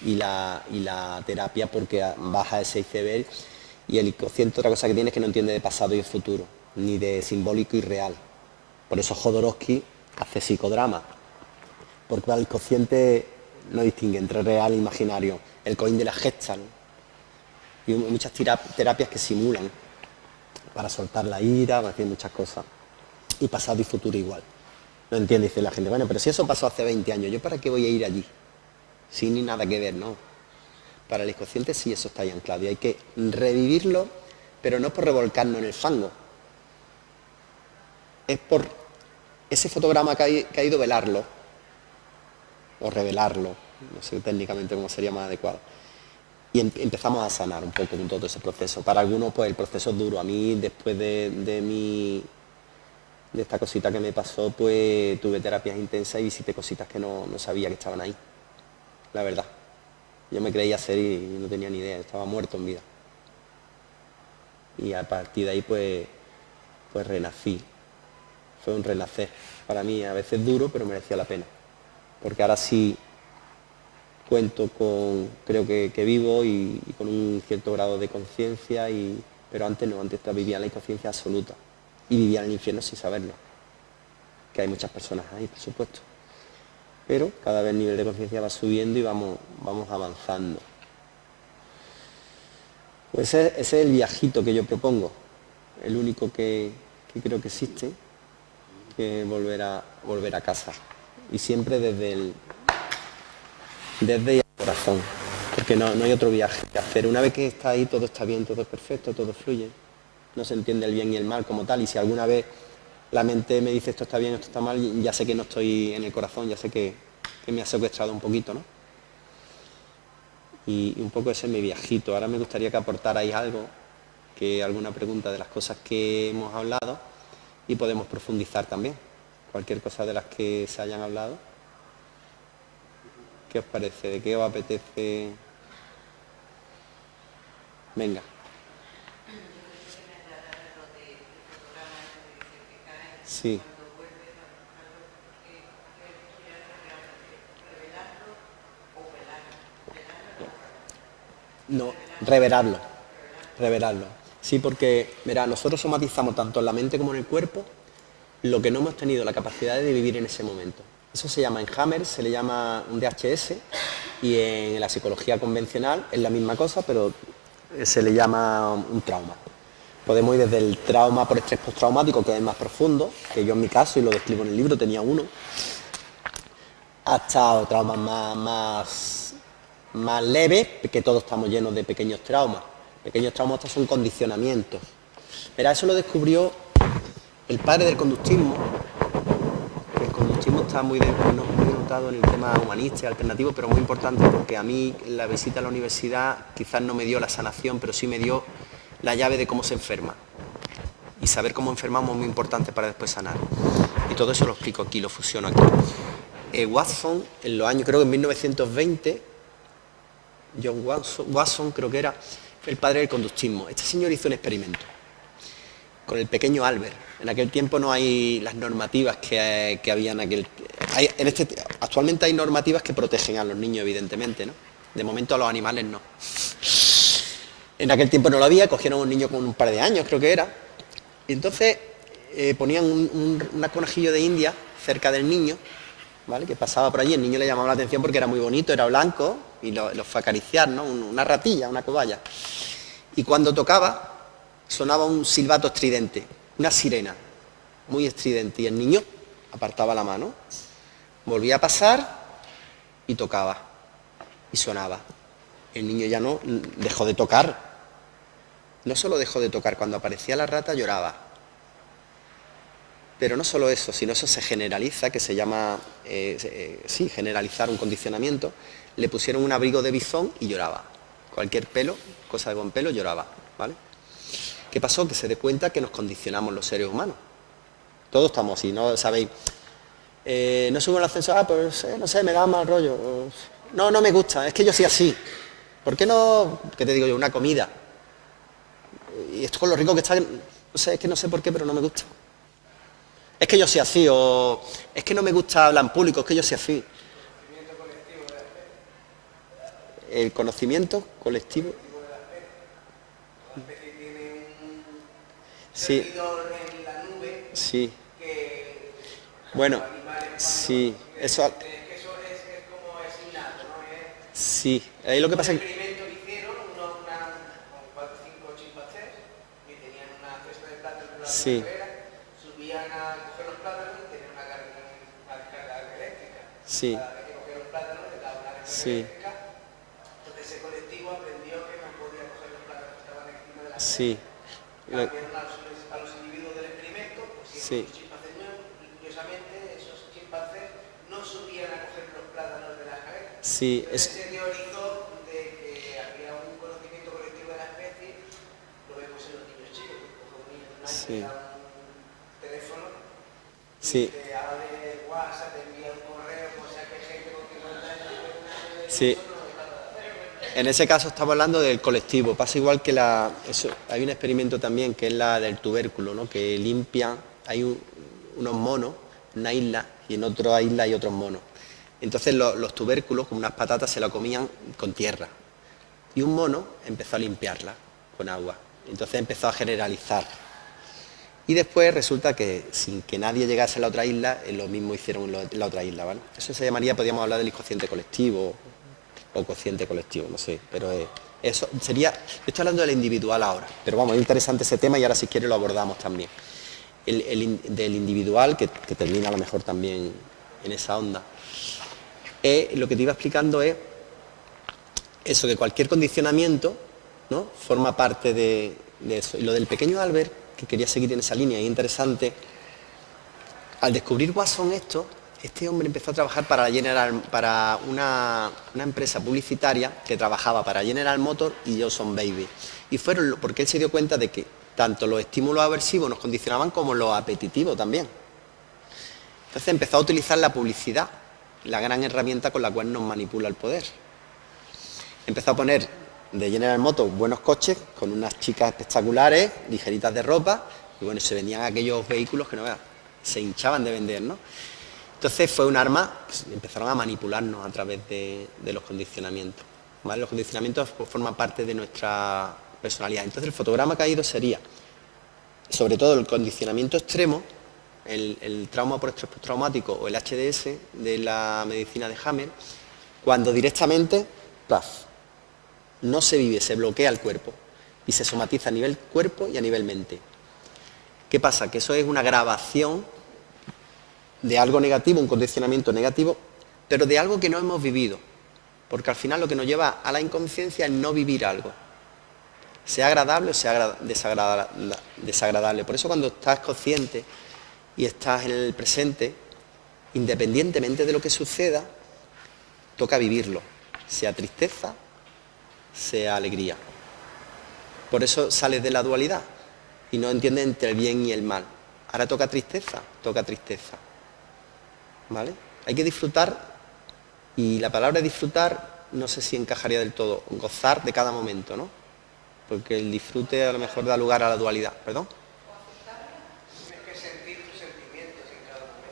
y la terapia porque baja ese iceberg. Y el inconsciente, otra cosa que tiene es que no entiende de pasado y de futuro, ni de simbólico y real. Por eso Jodorowsky hace psicodrama, porque el inconsciente no distingue entre real e imaginario. El coin de la Gestalt. Y muchas terapias que simulan para soltar la ira, para hacer muchas cosas. Y pasado y futuro igual. No entiende, dice la gente, bueno, pero si eso pasó hace 20 años, ¿yo para qué voy a ir allí? Sin ni nada que ver, ¿no? Para el inconsciente sí, eso está ahí anclado y hay que revivirlo, pero no por revolcarnos en el fango. Es por ese fotograma caído velarlo, o revelarlo, no sé técnicamente cómo sería más adecuado. Y empezamos a sanar un poco con todo ese proceso. Para algunos, pues el proceso es duro. A mí, después de esta cosita que me pasó, pues tuve terapias intensas y visité cositas que no sabía que estaban ahí, la verdad. Yo me creía ser y no tenía ni idea, estaba muerto en vida. Y a partir de ahí pues renací. Fue un renacer. Para mí a veces duro, pero merecía la pena. Porque ahora sí cuento con, creo que vivo y con un cierto grado de conciencia, pero antes no, antes vivía en la inconsciencia absoluta. Y vivía en el infierno sin saberlo. Que hay muchas personas ahí, por supuesto. Pero cada vez el nivel de conciencia va subiendo y vamos avanzando. Pues ese es el viajito que yo propongo, el único que creo que existe, que volver a casa. Y siempre desde el corazón, porque no hay otro viaje que hacer. Una vez que está ahí, todo está bien, todo es perfecto, todo fluye. No se entiende el bien y el mal como tal, y si alguna vez la mente me dice esto está bien, esto está mal, ya sé que no estoy en el corazón, ya sé que me ha secuestrado un poquito, ¿no? Y un poco ese es mi viajito. Ahora me gustaría que aportarais algo, que alguna pregunta de las cosas que hemos hablado y podemos profundizar también. Cualquier cosa de las que se hayan hablado. ¿Qué os parece? ¿De qué os apetece? Venga. Sí. No, revelarlo. Sí, porque, mira, nosotros somatizamos tanto en la mente como en el cuerpo lo que no hemos tenido la capacidad de vivir en ese momento. Eso se llama en Hammer, se le llama un DHS, y en la psicología convencional es la misma cosa, pero se le llama un trauma. Podemos ir desde el trauma por estrés postraumático, que es más profundo, que yo en mi caso, y lo describo en el libro, tenía uno, hasta traumas más leves, que todos estamos llenos de pequeños traumas. Pequeños traumas estos son condicionamientos. Mira, eso lo descubrió el padre del conductismo. El conductismo está muy notado en el tema humanista y alternativo, pero muy importante porque a mí la visita a la universidad quizás no me dio la sanación, pero sí me dio la llave de cómo se enferma. Y saber cómo enfermamos es muy importante para después sanar. Y todo eso lo explico aquí, lo fusiono aquí. Watson, en los años, creo que en 1920, John Watson creo que era, fue el padre del conductismo. Este señor hizo un experimento con el pequeño Albert. En aquel tiempo no hay las normativas que había en aquel... actualmente hay normativas que protegen a los niños, evidentemente, ¿no? De momento a los animales no. En aquel tiempo no lo había, cogieron a un niño con un par de años, creo que era, y entonces ponían un conejillo de India cerca del niño, ¿vale? Que pasaba por allí, el niño le llamaba la atención porque era muy bonito, era blanco, y lo fue a acariciar, ¿no? Una ratilla, una cobaya. Y cuando tocaba, sonaba un silbato estridente, una sirena, muy estridente, y el niño apartaba la mano, volvía a pasar y tocaba, y sonaba. El niño ya no dejó de tocar. No solo dejó de tocar, cuando aparecía la rata lloraba. Pero no solo eso, sino eso se generaliza, que se llama, generalizar un condicionamiento. Le pusieron un abrigo de bizón y lloraba. Cualquier pelo, cosa con pelo, lloraba, ¿vale? ¿Qué pasó? Que se dé cuenta que nos condicionamos los seres humanos. Todos estamos así, ¿no? ¿Sabéis? No subo el ascensor, pues no sé, me da mal rollo. No me gusta, es que yo soy así. ¿Por qué no? ¿Qué te digo yo? Una comida. Y esto con lo rico que está, no sé, es que no sé por qué, pero no me gusta. Es que yo soy así, o es que no me gusta hablar en público, es que yo soy así. El conocimiento colectivo. Sí. Sí. Bueno, sí. Eso. Sí. Ahí lo que pasa es que... Sí. Subían a coger los plátanos y tenían una carga eléctrica. Sí. Cada vez que cogían los plátanos les daba una carga eléctrica. Entonces ese colectivo aprendió que no podía coger los plátanos que estaban encima de la carga. Sí. Cambiaron a los individuos del experimento, pusieron unos chimpancés nuevos, y curiosamente esos chimpancés no subían a coger los plátanos de la carga. Sí. Entonces se teorizó de que había un conocimiento colectivo de la especie, lo vemos en los niños chicos, que coge un niño de un año que da un teléfono, y te abre WhatsApp, te envía un correo, o sea que hay gente con 50 años. Sí. En ese caso estamos hablando del colectivo. Pasa igual que hay un experimento también que es la del tubérculo, ¿no? Que limpian, hay unos monos en una isla y en otra isla hay otros monos. Entonces los tubérculos, como unas patatas, se la comían con tierra. Y un mono empezó a limpiarla con agua. Entonces empezó a generalizar. Y después resulta que sin que nadie llegase a la otra isla, lo mismo hicieron en la otra isla, ¿vale? Eso se llamaría, podríamos hablar del inconsciente colectivo o cociente colectivo, no sé, pero eso sería... Estoy hablando del individual ahora, pero vamos, es interesante ese tema y ahora si quiere lo abordamos también. Del individual, que termina a lo mejor también en esa onda. Lo que te iba explicando es eso, que cualquier condicionamiento, ¿no? Forma parte de eso. Y lo del pequeño Albert, que quería seguir en esa línea, es interesante. Al descubrir Watson este hombre empezó a trabajar para una empresa publicitaria que trabajaba para General Motors y Johnson Baby. Y fueron porque él se dio cuenta de que tanto los estímulos aversivos nos condicionaban como los apetitivos también. Entonces empezó a utilizar la publicidad, la gran herramienta con la cual nos manipula el poder. Empezó a poner de General Motors buenos coches con unas chicas espectaculares, ligeritas de ropa, y bueno, se vendían aquellos vehículos que no veas, se hinchaban de vender, ¿no? Entonces fue un arma, pues, empezaron a manipularnos a través de los condicionamientos, ¿vale? Los condicionamientos forman parte de nuestra personalidad. Entonces el fotograma caído sería, sobre todo el condicionamiento extremo, el trauma por estrés postraumático o el HDS de la medicina de Hammer, cuando directamente, ¡plaf!, no se vive, se bloquea el cuerpo y se somatiza a nivel cuerpo y a nivel mente. ¿Qué pasa? Que eso es una grabación de algo negativo, un condicionamiento negativo, pero de algo que no hemos vivido, porque al final lo que nos lleva a la inconsciencia es no vivir algo, sea agradable o sea desagradable. Por eso cuando estás consciente y estás en el presente, independientemente de lo que suceda, toca vivirlo, sea tristeza, sea alegría. Por eso sales de la dualidad, y no entienden entre el bien y el mal. Ahora toca tristeza, ¿vale? Hay que disfrutar, y la palabra disfrutar no sé si encajaría del todo, gozar de cada momento, ¿no? Porque el disfrute a lo mejor da lugar a la dualidad, ¿perdón?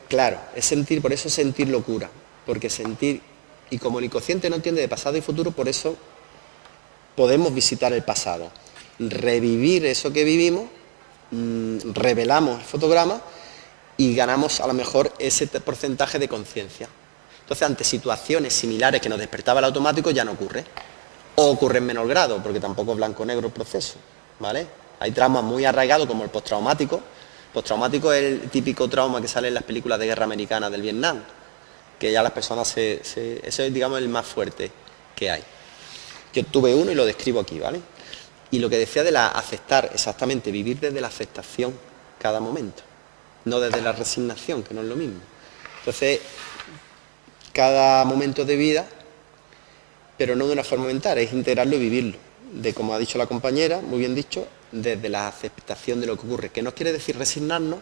Claro, es sentir, por eso es sentir locura, porque sentir, y como el inconsciente no entiende de pasado y futuro, por eso podemos visitar el pasado, revivir eso que vivimos, revelamos el fotograma y ganamos a lo mejor ese porcentaje de conciencia. Entonces, ante situaciones similares que nos despertaba el automático, ya no ocurre. O ocurre en menor grado, porque tampoco es blanco-negro el proceso, ¿vale? Hay traumas muy arraigados como el postraumático. Postraumático es el típico trauma que sale en las películas de guerra americana del Vietnam, que ya las personas eso es, digamos, el más fuerte que hay. Yo tuve uno y lo describo aquí, ¿vale? Y lo que decía de aceptar, exactamente, vivir desde la aceptación cada momento, no desde la resignación, que no es lo mismo. Entonces, cada momento de vida, pero no de una forma mental, es integrarlo y vivirlo. De, como ha dicho la compañera, muy bien dicho, desde la aceptación de lo que ocurre, que no quiere decir resignarnos,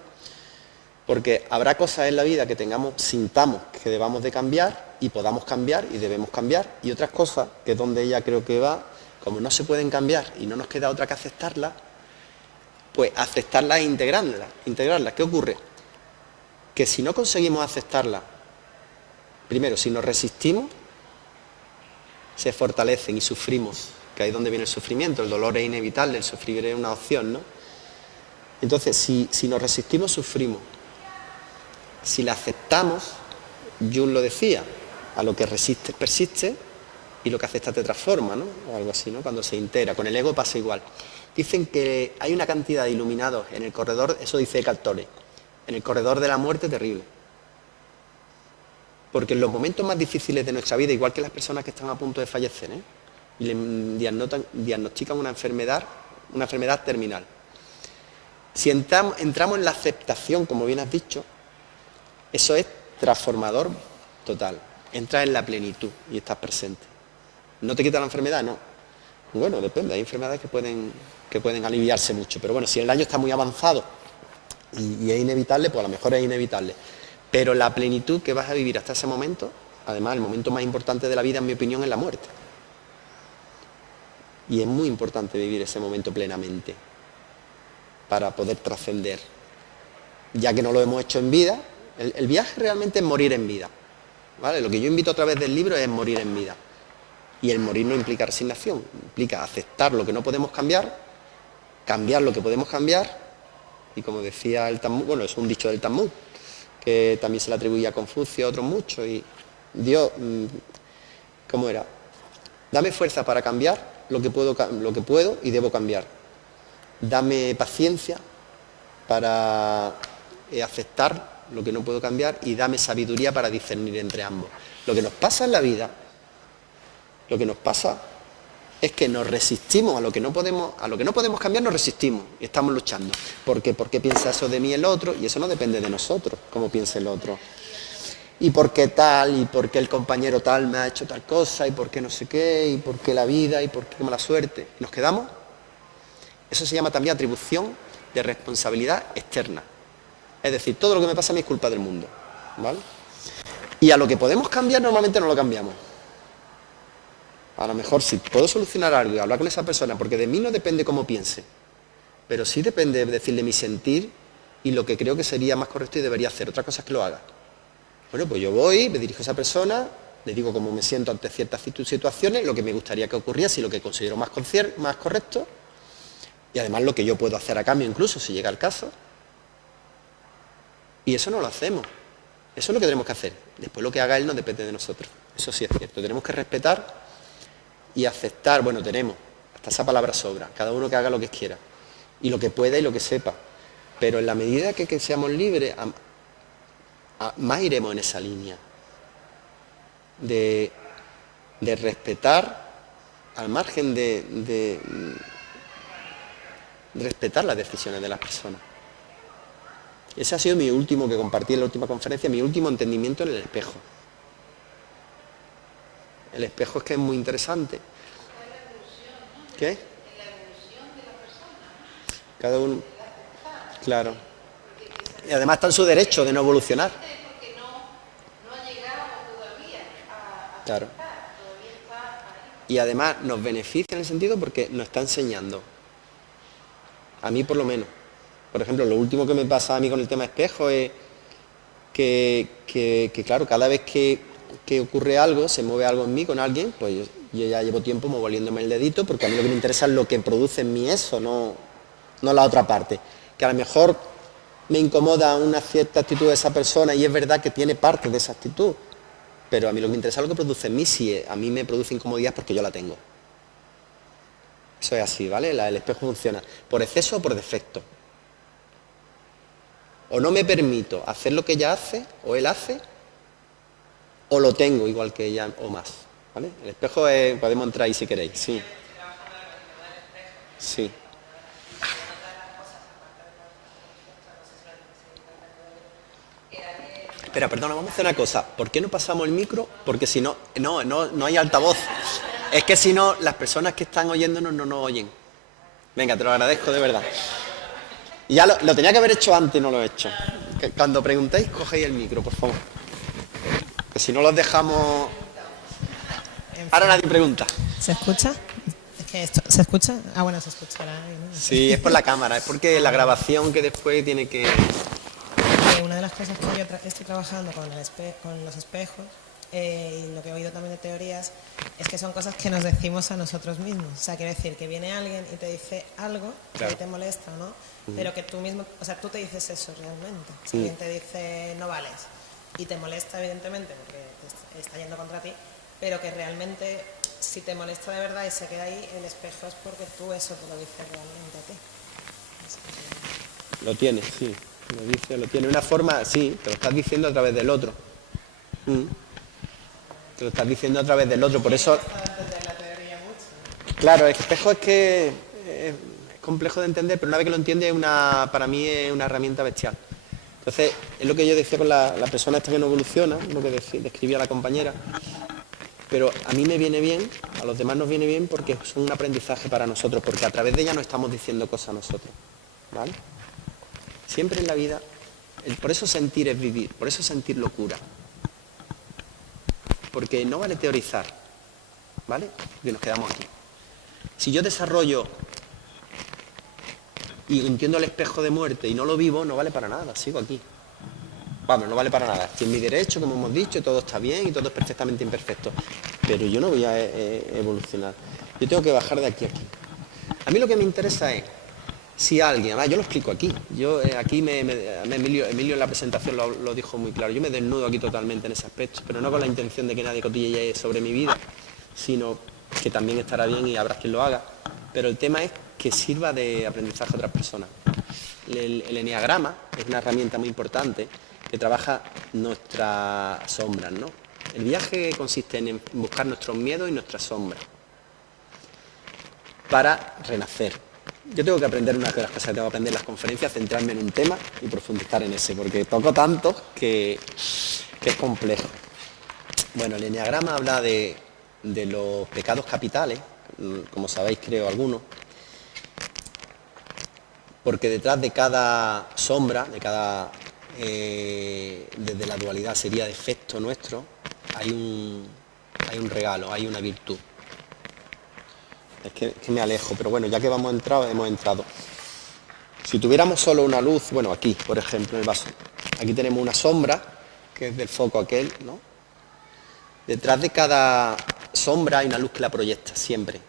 porque habrá cosas en la vida que sintamos que debamos de cambiar y podamos cambiar y debemos cambiar, y otras cosas, que es donde ella creo que va, como no se pueden cambiar y no nos queda otra que aceptarlas, pues aceptarlas e integrarlas. ¿Qué ocurre? Que si no conseguimos aceptarlas, primero, si nos resistimos, se fortalecen y sufrimos, que ahí es donde viene el sufrimiento, el dolor es inevitable, el sufrir es una opción, ¿no? Entonces, si nos resistimos, sufrimos. Si la aceptamos, Jung lo decía, a lo que resistes persiste y lo que aceptas te transforma, ¿no? O algo así, ¿no? Cuando se integra. Con el ego pasa igual. Dicen que hay una cantidad de iluminados en el corredor, eso dice Eckhart Tolle, en el corredor de la muerte terrible. Porque en los momentos más difíciles de nuestra vida, igual que las personas que están a punto de fallecer, y le diagnostican una enfermedad terminal. Si entramos en la aceptación, como bien has dicho, eso es transformador total. Entras en la plenitud y estás presente. ¿No te quita la enfermedad? No. Bueno, depende, hay enfermedades que pueden aliviarse mucho, pero bueno, si el daño está muy avanzado y es inevitable, pues a lo mejor es inevitable. Pero la plenitud que vas a vivir hasta ese momento, además el momento más importante de la vida, en mi opinión, es la muerte. Y es muy importante vivir ese momento plenamente para poder trascender. Ya que no lo hemos hecho en vida, el viaje realmente es morir en vida, ¿vale? Lo que yo invito a través del libro es morir en vida. Y el morir no implica resignación, implica aceptar lo que no podemos cambiar lo que podemos cambiar, y como decía el Talmud, bueno, es un dicho del Talmud, que también se le atribuía a Confucio, a otros muchos, y Dios, ¿cómo era? Dame fuerza para cambiar lo que puedo y debo cambiar. Dame paciencia para aceptar lo que no puedo cambiar y dame sabiduría para discernir entre ambos. Lo que nos pasa en la vida, lo que nos pasa es que nos resistimos a lo que no podemos cambiar, nos resistimos y estamos luchando. ¿Por qué? ¿Por qué piensa eso de mí el otro? Y eso no depende de nosotros, cómo piense el otro. ¿Y por qué tal? ¿Y por qué el compañero tal me ha hecho tal cosa? ¿Y por qué no sé qué? ¿Y por qué la vida? ¿Y por qué mala suerte? ¿Nos quedamos? Eso se llama también atribución de responsabilidad externa. Es decir, todo lo que me pasa a mí es culpa del mundo, ¿vale? Y a lo que podemos cambiar normalmente no lo cambiamos. A lo mejor si puedo solucionar algo y hablar con esa persona, porque de mí no depende cómo piense, pero sí depende de decirle mi sentir y lo que creo que sería más correcto y debería hacer. Otra cosa es que lo haga. Bueno, pues yo voy, me dirijo a esa persona, le digo cómo me siento ante ciertas situaciones, lo que me gustaría que ocurriese y lo que considero más correcto, y además lo que yo puedo hacer a cambio incluso si llega el caso. Y eso no lo hacemos. Eso es lo que tenemos que hacer. Después lo que haga él no depende de nosotros. Eso sí es cierto. Tenemos que respetar y aceptar, bueno, hasta esa palabra sobra, cada uno que haga lo que quiera, y lo que pueda y lo que sepa. Pero en la medida que seamos libres, más iremos en esa línea de respetar, al margen de respetar las decisiones de las personas. Ese ha sido mi último, que compartí en la última conferencia, mi último entendimiento en el espejo. El espejo es que es muy interesante. ¿Qué? Cada uno. Claro. Y además está en su derecho de no evolucionar. Claro. Y además nos beneficia en el sentido porque nos está enseñando. A mí por lo menos. Por ejemplo, lo último que me pasa a mí con el tema espejo es que claro, cada vez que ocurre algo, se mueve algo en mí con alguien, pues yo ya llevo tiempo moviéndome el dedito, porque a mí lo que me interesa es lo que produce en mí eso, no la otra parte. Que a lo mejor me incomoda una cierta actitud de esa persona y es verdad que tiene parte de esa actitud, pero a mí lo que me interesa es lo que produce en mí. Si a mí me produce incomodidad, porque yo la tengo. Eso es así, ¿vale? El espejo funciona por exceso o por defecto. O no me permito hacer lo que ella hace o él hace, o lo tengo igual que ella o más, ¿vale? El espejo es, podemos entrar ahí si queréis, sí. Sí. Espera, perdona, vamos a hacer una cosa. ¿Por qué no pasamos el micro? Porque si no, no hay altavoz. Es que si no, las personas que están oyéndonos no nos oyen. Venga, te lo agradezco de verdad. Y ya lo tenía que haber hecho antes, no lo he hecho. Cuando preguntéis, cogéis el micro, por favor. Que si no los dejamos... Ahora nadie pregunta. ¿Se escucha? Es que esto, ¿se escucha? Ah, bueno, se escuchará. ¿No? Sí, es por la cámara, es porque la grabación que después tiene que... Una de las cosas que yo estoy trabajando con los espejos y lo que he oído también de teorías es que son cosas que nos decimos a nosotros mismos. O sea, quiere decir que viene alguien y te dice algo que te molesta, ¿no? Pero que tú mismo, o sea, tú te dices eso realmente. Si alguien te dice no vales y te molesta evidentemente porque te está yendo contra ti, pero que realmente si te molesta de verdad y se queda ahí, el espejo es porque tú eso te lo dices realmente a ti. Lo tienes, sí. Lo tiene. Una forma, sí, te lo estás diciendo a través del otro. Te lo estás diciendo a través del otro, por eso... Claro, el espejo es que es complejo de entender, pero una vez que lo entiendes, para mí es una herramienta bestial. Entonces, es lo que yo decía con la persona esta que no evoluciona, lo que describía la compañera, pero a mí me viene bien, a los demás nos viene bien porque es un aprendizaje para nosotros, porque a través de ella nos estamos diciendo cosas a nosotros, ¿vale? Siempre en la vida, por eso sentir es vivir, por eso sentir locura. Porque no vale teorizar, ¿vale? Porque nos quedamos aquí. Si yo desarrollo y entiendo el espejo de muerte y no lo vivo, no vale para nada, sigo aquí. Vamos, no vale para nada. Estoy en mi derecho, como hemos dicho, todo está bien y todo es perfectamente imperfecto. Pero yo no voy a evolucionar. Yo tengo que bajar de aquí a aquí. A mí lo que me interesa es, si alguien, además yo lo explico aquí, yo aquí Emilio en la presentación lo dijo muy claro, yo me desnudo aquí totalmente en ese aspecto, pero no con la intención de que nadie cotille sobre mi vida, sino que también estará bien y habrá quien lo haga, pero el tema es que sirva de aprendizaje a otras personas. El eneagrama es una herramienta muy importante que trabaja nuestras sombras, ¿no? El viaje consiste en buscar nuestros miedos y nuestras sombras para renacer. Yo tengo que aprender una de las cosas que tengo que aprender en las conferencias, centrarme en un tema y profundizar en ese, porque toco tanto que es complejo. Bueno, el eneagrama habla de los pecados capitales, como sabéis creo algunos, porque detrás de cada sombra, desde la dualidad sería defecto nuestro, hay un regalo, hay una virtud. Es que me alejo, pero bueno, ya que hemos entrado. Si tuviéramos solo una luz, bueno, aquí, por ejemplo, en el vaso, aquí tenemos una sombra, que es del foco aquel, ¿no? Detrás de cada sombra hay una luz que la proyecta, siempre,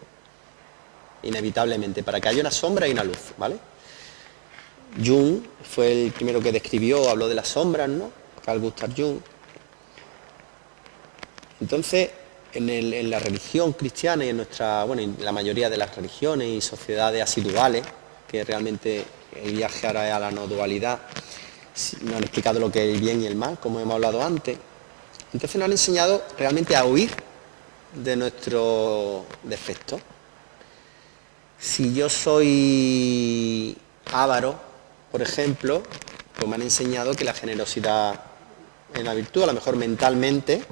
inevitablemente. Para que haya una sombra hay una luz, ¿vale? Jung fue el primero que describió, habló de las sombras, ¿no? Carl Gustav Jung. Entonces, en la religión cristiana y en la mayoría de las religiones y sociedades asiduales, que realmente el viaje ahora es a la no dualidad, nos han explicado lo que es el bien y el mal, como hemos hablado antes. Entonces nos han enseñado realmente a huir de nuestros defectos. Si yo soy avaro, por ejemplo, pues me han enseñado que la generosidad es la virtud, a lo mejor mentalmente,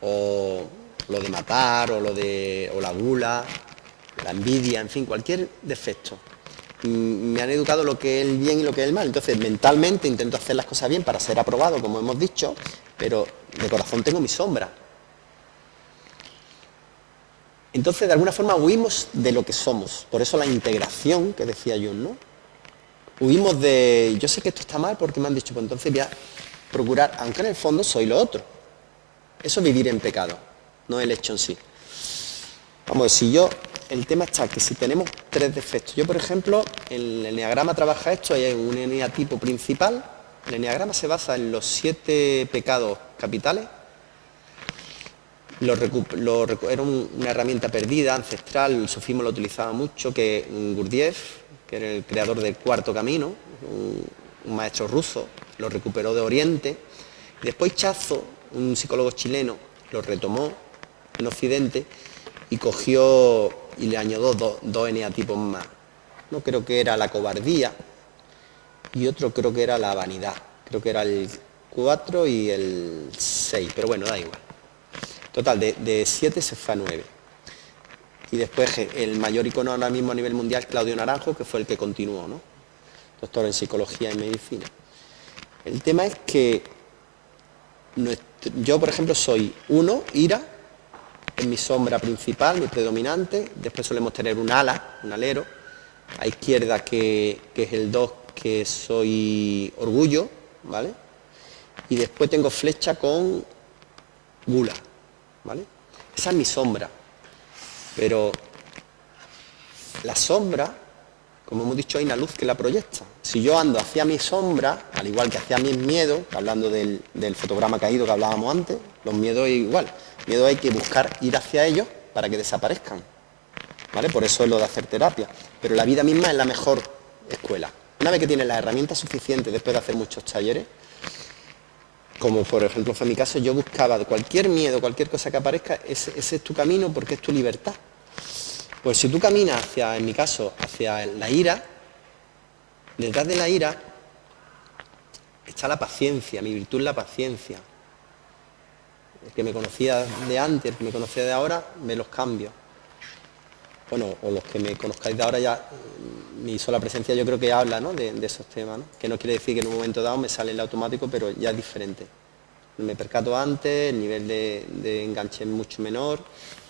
o lo de matar, o la gula, la envidia, en fin, cualquier defecto. me han educado lo que es el bien y lo que es el mal. Entonces, mentalmente intento hacer las cosas bien para ser aprobado, como hemos dicho, pero de corazón tengo mi sombra. Entonces, de alguna forma, huimos de lo que somos. Por eso la integración, que decía Jung, ¿no? Huimos de, yo sé que esto está mal porque me han dicho, pues entonces voy a procurar, aunque en el fondo soy lo otro. Eso es vivir en pecado, no el hecho en sí. Vamos, si yo, el tema está que si tenemos 3 defectos, yo por ejemplo, el eneagrama trabaja esto, hay un eneatipo principal, el eneagrama se basa en los 7 pecados capitales, era una herramienta perdida, ancestral, el sufismo lo utilizaba mucho, que Gurdjieff, que era el creador del Cuarto Camino, un maestro ruso, lo recuperó de Oriente, y después Chazo, un psicólogo chileno, lo retomó en Occidente y cogió y le añadió dos eneatipos más. Uno creo que era la cobardía y otro creo que era la vanidad. Creo que era el 4 y el 6, pero bueno, da igual. Total, de 7 se fue a 9. Y después el mayor icono ahora mismo a nivel mundial, Claudio Naranjo, que fue el que continuó, ¿no? Doctor en psicología y medicina. El tema es que yo, por ejemplo, soy 1, ira, es mi sombra principal, mi predominante. Después solemos tener un ala, un alero. A izquierda, que es el 2, que soy orgullo, ¿vale? Y después tengo flecha con gula, ¿vale? Esa es mi sombra. Pero la sombra, como hemos dicho, hay una luz que la proyecta. Si yo ando hacia mi sombra, al igual que hacia mis miedos, hablando del fotograma caído que hablábamos antes, los miedos es igual. Miedo hay que buscar ir hacia ellos para que desaparezcan, ¿vale? Por eso es lo de hacer terapia. Pero la vida misma es la mejor escuela. Una vez que tienes las herramientas suficientes después de hacer muchos talleres, como por ejemplo fue mi caso, yo buscaba de cualquier miedo, cualquier cosa que aparezca, ese es tu camino porque es tu libertad. Pues si tú caminas hacia, en mi caso, hacia la ira, detrás de la ira está la paciencia, mi virtud es la paciencia. El que me conocía de antes, el que me conocía de ahora, ve los cambios. Bueno, o los que me conozcáis de ahora ya, mi sola presencia yo creo que habla, ¿no?, de esos temas, ¿no? Que no quiere decir que en un momento dado me sale el automático, pero ya es diferente. Me percato antes, el nivel de enganche es mucho menor,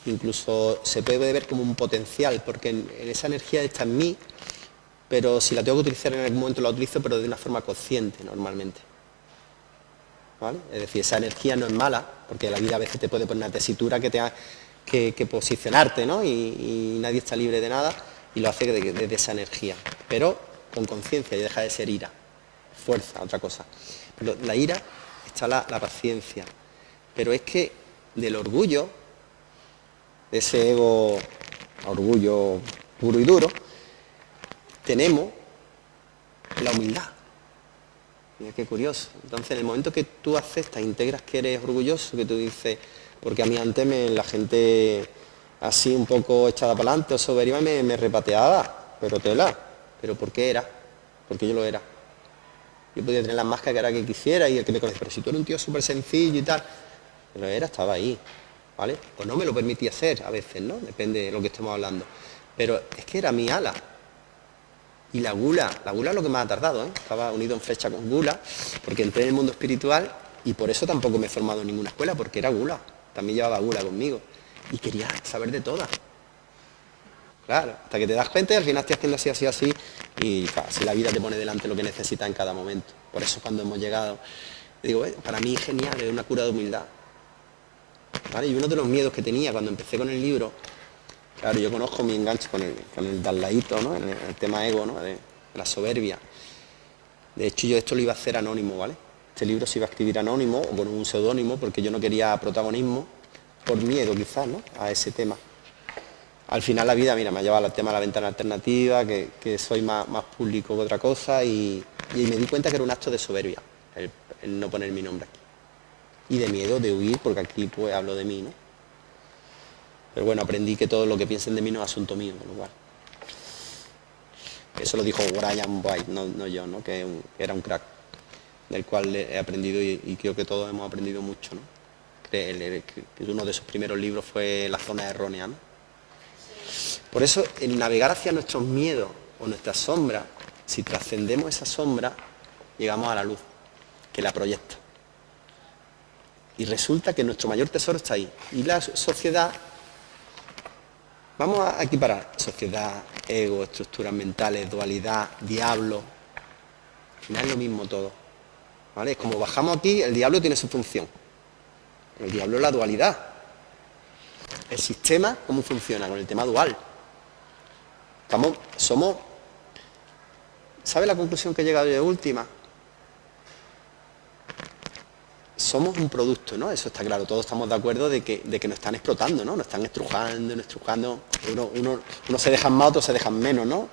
incluso se puede ver como un potencial, porque en esa energía está en mí, pero si la tengo que utilizar en algún momento la utilizo, pero de una forma consciente normalmente. ¿Vale? Es decir, esa energía no es mala, porque la vida a veces te puede poner una tesitura que tenga que posicionarte, ¿no? Y nadie está libre de nada y lo hace desde esa energía, pero con conciencia y deja de ser ira, fuerza, otra cosa. Pero la ira está la paciencia, pero es que del orgullo, de ese ego, orgullo puro y duro, tenemos la humildad. Mira qué curioso. Entonces, en el momento que tú aceptas, integras que eres orgulloso, que tú dices, porque a mí antes la gente así un poco echada para adelante o soberbia me repateaba, pero tela. ¿Pero por qué era? Porque yo lo era. Yo podía tener las máscaras que quisiera y el que me conoce, pero si tú eres un tío súper sencillo y tal, lo era, estaba ahí, ¿vale? O no me lo permitía hacer a veces, ¿no? Depende de lo que estemos hablando. Pero es que era mi ala. Y la gula es lo que más ha tardado, ¿eh? Estaba unido en flecha con gula, porque entré en el mundo espiritual y por eso tampoco me he formado en ninguna escuela, porque era gula. También llevaba gula conmigo. Y quería saber de todas. Claro, hasta que te das cuenta y al final estoy haciendo así, así, así. Y claro, si la vida te pone delante lo que necesitas en cada momento. Por eso cuando hemos llegado, digo, para mí es genial, es una cura de humildad. ¿Vale? Y uno de los miedos que tenía cuando empecé con el libro, claro, yo conozco mi enganche con el darlaíto, ¿no? En el tema ego, ¿no? De la soberbia. De hecho, yo esto lo iba a hacer anónimo, ¿vale? Este libro se iba a escribir anónimo o con un seudónimo porque yo no quería protagonismo, por miedo quizás, ¿no?, a ese tema. Al final la vida, mira, me ha llevado al tema de la ventana alternativa, que soy más público que otra cosa y me di cuenta que era un acto de soberbia, el no poner mi nombre aquí. Y de miedo, de huir, porque aquí pues hablo de mí, ¿no? Pero bueno, aprendí que todo lo que piensen de mí no es asunto mío, con lo cual. Eso lo dijo Brian White, no yo, ¿no? Que era un crack, del cual he aprendido y creo que todos hemos aprendido mucho, ¿no? Que uno de sus primeros libros fue La zona errónea, ¿no? Por eso, el navegar hacia nuestros miedos o nuestra sombra, si trascendemos esa sombra, llegamos a la luz, que la proyecta. Y resulta que nuestro mayor tesoro está ahí. Y la sociedad, vamos a equiparar sociedad, ego, estructuras mentales, dualidad, diablo. Al final es lo mismo todo. ¿Vale? Es como bajamos aquí, el diablo tiene su función. El diablo es la dualidad. El sistema, ¿cómo funciona? Con el tema dual. Somos... ¿Sabe la conclusión que he llegado yo de última? Somos un producto, ¿no? Eso está claro. Todos estamos de acuerdo de que nos están explotando, ¿no? Nos están estrujando. Unos se dejan más, otros se dejan menos, ¿no?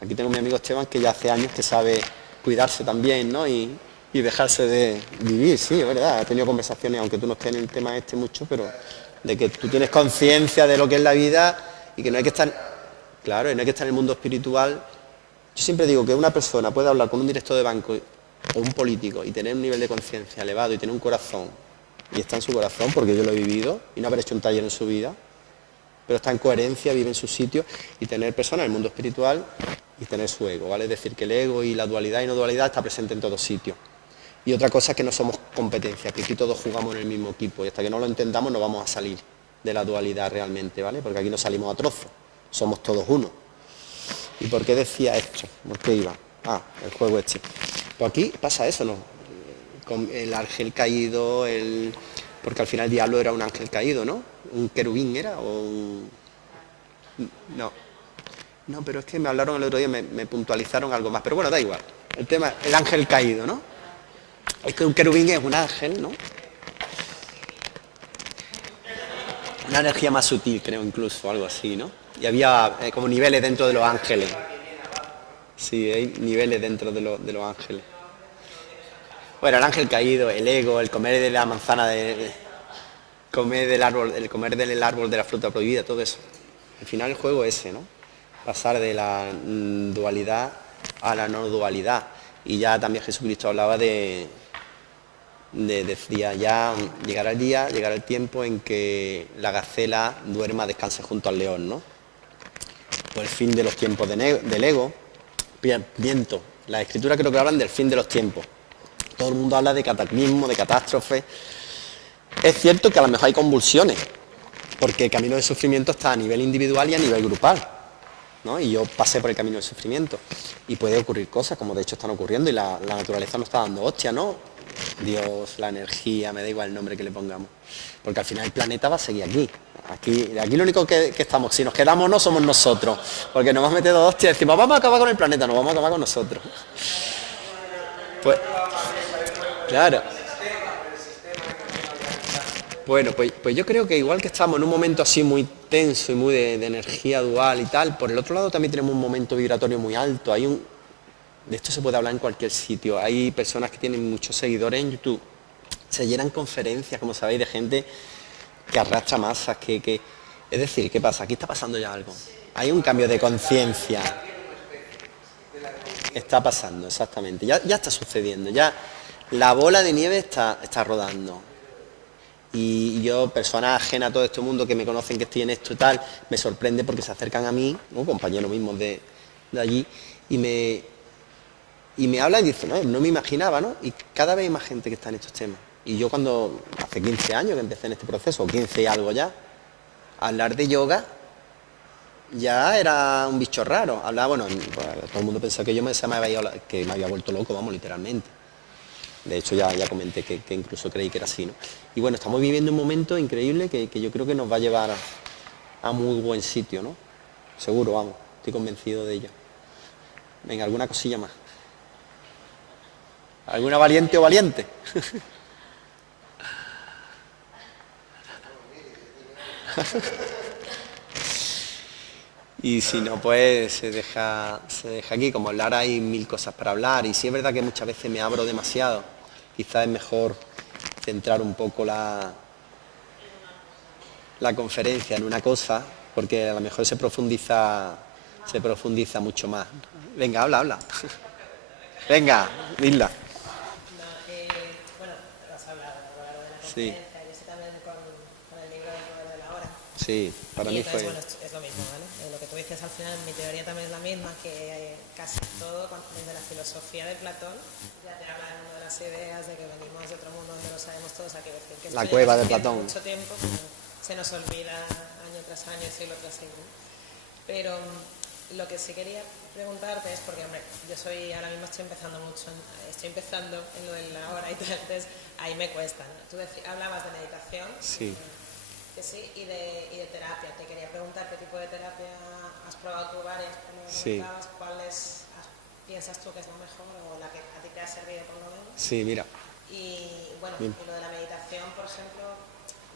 Aquí tengo a mi amigo Esteban, que ya hace años que sabe cuidarse también, ¿no? Y dejarse de vivir, sí, es verdad. He tenido conversaciones, aunque tú no estés en el tema este mucho, pero de que tú tienes conciencia de lo que es la vida y que no hay que estar... Claro, y no hay que estar en el mundo espiritual. Yo siempre digo que una persona puede hablar con un director de banco o un político y tener un nivel de conciencia elevado y tener un corazón, y está en su corazón porque yo lo he vivido, y no haber hecho un taller en su vida, pero está en coherencia, vive en su sitio, y tener personas en el mundo espiritual y tener su ego, ¿vale? Es decir, que el ego y la dualidad y no dualidad está presente en todos sitios. Y otra cosa es que no somos competencia, que aquí todos jugamos en el mismo equipo, y hasta que no lo entendamos no vamos a salir de la dualidad realmente, ¿vale? Porque aquí no salimos a trozos, somos todos uno. ¿Y por qué decía esto? ¿Por qué iba? Ah, el juego este. Pues aquí pasa eso, ¿no? Con el ángel caído, porque al final el diablo era un ángel caído, ¿no? Un querubín era, o un... No, pero es que me hablaron el otro día, me puntualizaron algo más, pero bueno, da igual. El tema, el ángel caído, ¿no? Es que un querubín es un ángel, ¿no? Una energía más sutil, creo, incluso, algo así, ¿no? Y había como niveles dentro de los ángeles. Sí, hay niveles dentro de los ángeles. Bueno, el ángel caído, el ego, el comer de la manzana, comer del árbol, el comer del árbol de la fruta prohibida, todo eso. Al final el juego es ese, ¿no? Pasar de la dualidad a la no dualidad. Y ya también Jesucristo hablaba decía, ya llegará el día, llegará el tiempo en que la gacela duerma, descanse junto al león, ¿no? Por el fin de los tiempos del ego. Viento. La escritura creo que hablan del fin de los tiempos. Todo el mundo habla de cataclismo, de catástrofe. Es cierto que a lo mejor hay convulsiones, porque el camino del sufrimiento está a nivel individual y a nivel grupal, ¿no? Y yo pasé por el camino del sufrimiento. Y puede ocurrir cosas, como de hecho están ocurriendo, y la naturaleza nos está dando hostia, ¿no? Dios, la energía, me da igual el nombre que le pongamos. Porque al final el planeta va a seguir aquí. Aquí lo único que estamos, si nos quedamos no somos nosotros, porque nos vamos a meter dos hostias y decimos, vamos a acabar con el planeta, no vamos a acabar con nosotros. Pues, claro. Bueno, pues yo creo que igual que estamos en un momento así muy tenso y muy de energía dual y tal, por el otro lado también tenemos un momento vibratorio muy alto. De esto se puede hablar en cualquier sitio. Hay personas que tienen muchos seguidores en YouTube. Se llenan conferencias, como sabéis, de gente que arrastra masas, es decir, ¿qué pasa? Aquí está pasando ya algo. Hay un cambio de conciencia. Está pasando, exactamente. Ya está sucediendo. Ya la bola de nieve está rodando. Y yo, personas ajenas a todo este mundo que me conocen que estoy en esto y tal, me sorprende porque se acercan a mí, ¿no? Compañeros mismos de allí, y me hablan y dicen, no me imaginaba, ¿no? Y cada vez hay más gente que está en estos temas. Y yo cuando, hace 15 años que empecé en este proceso, o 15 y algo ya, hablar de yoga ya era un bicho raro. Hablaba, bueno, todo el mundo pensaba que me había vuelto loco, vamos, literalmente. De hecho, ya comenté que incluso creí que era así, ¿no? Y bueno, estamos viviendo un momento increíble que yo creo que nos va a llevar a muy buen sitio, ¿no? Seguro, vamos, estoy convencido de ello. Venga, alguna cosilla más. ¿Alguna valiente o valiente? Y si no, pues se deja aquí. Como hablar hay mil cosas para hablar. Y sí es verdad que muchas veces me abro demasiado. Quizás es mejor centrar un poco la conferencia en una cosa, porque a lo mejor se profundiza mucho más. Venga, habla. Venga, dila. Bueno, has hablado de la Sí. conferencia, yo sé también con el libro del poder de la hora. Sí, para Y mí entonces, fue... bueno, es lo mismo, ¿vale? Lo que tú dices dices al final, mi teoría también es la misma, que casi todo, desde la filosofía de Platón, ya te habla del mundo de las ideas, de que venimos de otro mundo donde lo sabemos todos, a que decir que La esto cueva lleva de sucediendo Platón. mucho tiempo, pero se nos olvida año tras año, siglo tras siglo. Pero lo que sí quería preguntarte es, porque hombre, yo ahora mismo estoy empezando en lo de la hora y tal, entonces ahí me cuesta, ¿no? Tú hablabas de meditación, Sí. que sí, y de terapia. Te quería preguntar qué tipo de terapia has probado tú varias, como Sí. comentabas, piensas tú que es la mejor o la que a ti te ha servido por lo menos. Sí, mira. Y bueno, Bien. y lo de la meditación, por ejemplo,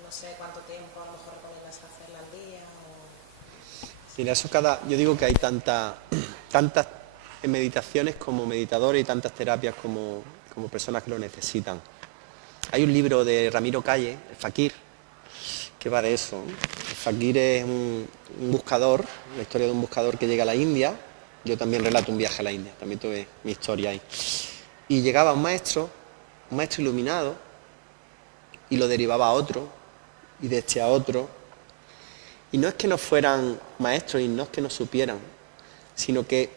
no sé cuánto tiempo a lo mejor recomiendas hacerla al día o... Mira, yo digo que hay tantas meditaciones como meditadores y tantas terapias como personas que lo necesitan. Hay un libro de Ramiro Calle, El Fakir, que va de eso. El Fakir es un buscador, la historia de un buscador que llega a la India. Yo también relato un viaje a la India, también tuve mi historia ahí. Y llegaba un maestro iluminado, y lo derivaba a otro, y de este a otro. Y no es que no fueran maestros y no es que no supieran, sino que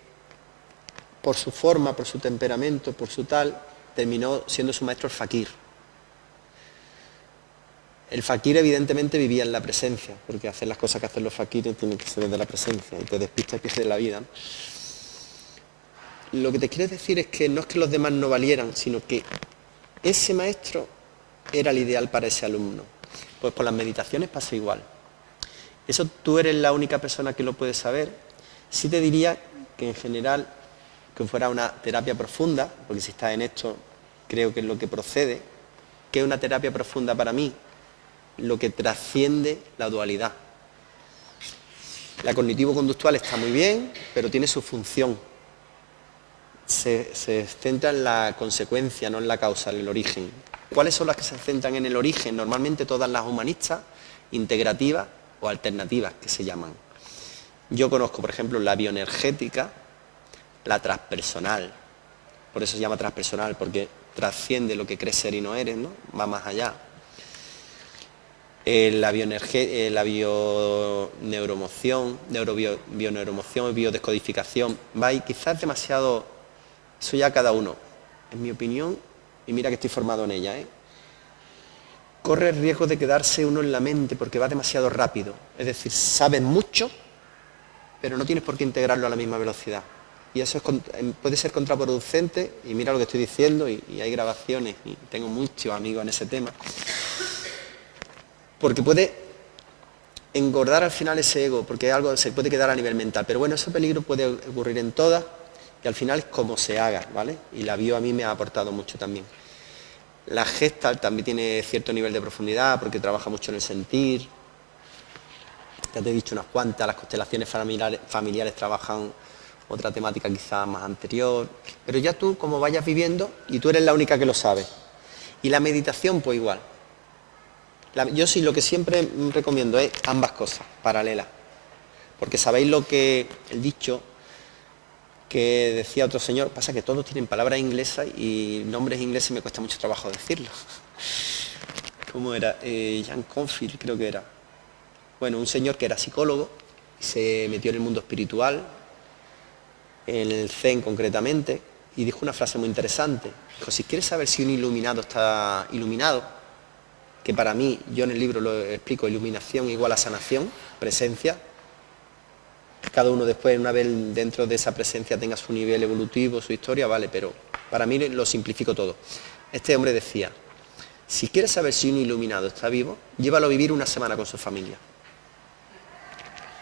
por su forma, por su temperamento, por su tal, terminó siendo su maestro el fakir. El fakir evidentemente vivía en la presencia, porque hacer las cosas que hacen los fakires tienen que ser desde la presencia, y te despista y pierdes la vida. Lo que te quiero decir es que no es que los demás no valieran, sino que ese maestro era el ideal para ese alumno. Pues con las meditaciones pasa igual. Eso tú eres la única persona que lo puede saber. Sí te diría que en general, que fuera una terapia profunda, porque si estás en esto, creo que es lo que procede, que es una terapia profunda para mí, lo que trasciende la dualidad. La cognitivo-conductual está muy bien, pero tiene su función. Se centra en la consecuencia, no en la causa, en el origen. ¿Cuáles son las que se centran en el origen? Normalmente todas las humanistas, integrativas o alternativas, que se llaman. Yo conozco, por ejemplo, la bioenergética, la transpersonal. Por eso se llama transpersonal, porque trasciende lo que crees ser y no eres, ¿no? Va más allá. La bioneuromoción, bioneuromoción, biodescodificación, va ahí quizás demasiado, eso ya cada uno, en mi opinión, y mira que estoy formado en ella, corre el riesgo de quedarse uno en la mente porque va demasiado rápido, es decir, sabes mucho, pero no tienes por qué integrarlo a la misma velocidad. Y eso puede ser contraproducente, y mira lo que estoy diciendo, y hay grabaciones, y tengo muchos amigos en ese tema, porque puede engordar al final ese ego, porque algo se puede quedar a nivel mental. Pero bueno, ese peligro puede ocurrir en todas, y al final es como se haga, ¿vale? Y la bio a mí me ha aportado mucho también. La Gestalt también tiene cierto nivel de profundidad, porque trabaja mucho en el sentir. Ya te he dicho unas cuantas, las constelaciones familiares trabajan otra temática quizás más anterior. Pero ya tú, como vayas viviendo, y tú eres la única que lo sabe. Y la meditación, pues igual. Yo sí lo que siempre recomiendo es ambas cosas, paralelas. Porque sabéis el dicho que decía otro señor, pasa que todos tienen palabras inglesas y nombres ingleses me cuesta mucho trabajo decirlos. ¿Cómo era? Jan Confield creo que era. Bueno, un señor que era psicólogo, se metió en el mundo espiritual, en el Zen concretamente, y dijo una frase muy interesante. Dijo, si quieres saber si un iluminado está iluminado, que para mí, yo en el libro lo explico, iluminación igual a sanación, presencia. Cada uno después, una vez dentro de esa presencia, tenga su nivel evolutivo, su historia, vale, pero para mí lo simplifico todo. Este hombre decía, si quieres saber si un iluminado está vivo, llévalo a vivir una semana con su familia.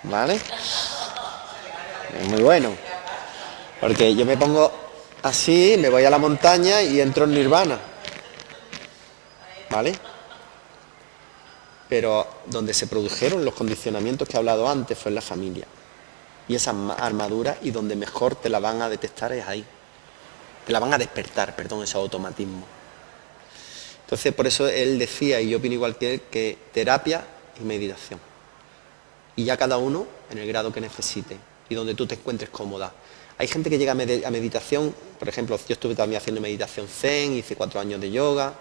¿Vale? Es muy bueno. Porque yo me pongo así, me voy a la montaña y entro en nirvana. ¿Vale? Pero donde se produjeron los condicionamientos que he hablado antes fue en la familia. Y esa armadura, y donde mejor te la van a detectar es ahí. Te la van a despertar, perdón, ese automatismo. Entonces, por eso él decía, y yo opino igual que él, que terapia y meditación. Y ya cada uno en el grado que necesite y donde tú te encuentres cómoda. Hay gente que llega a meditación, por ejemplo, yo estuve también haciendo meditación zen, hice 4 años de yoga.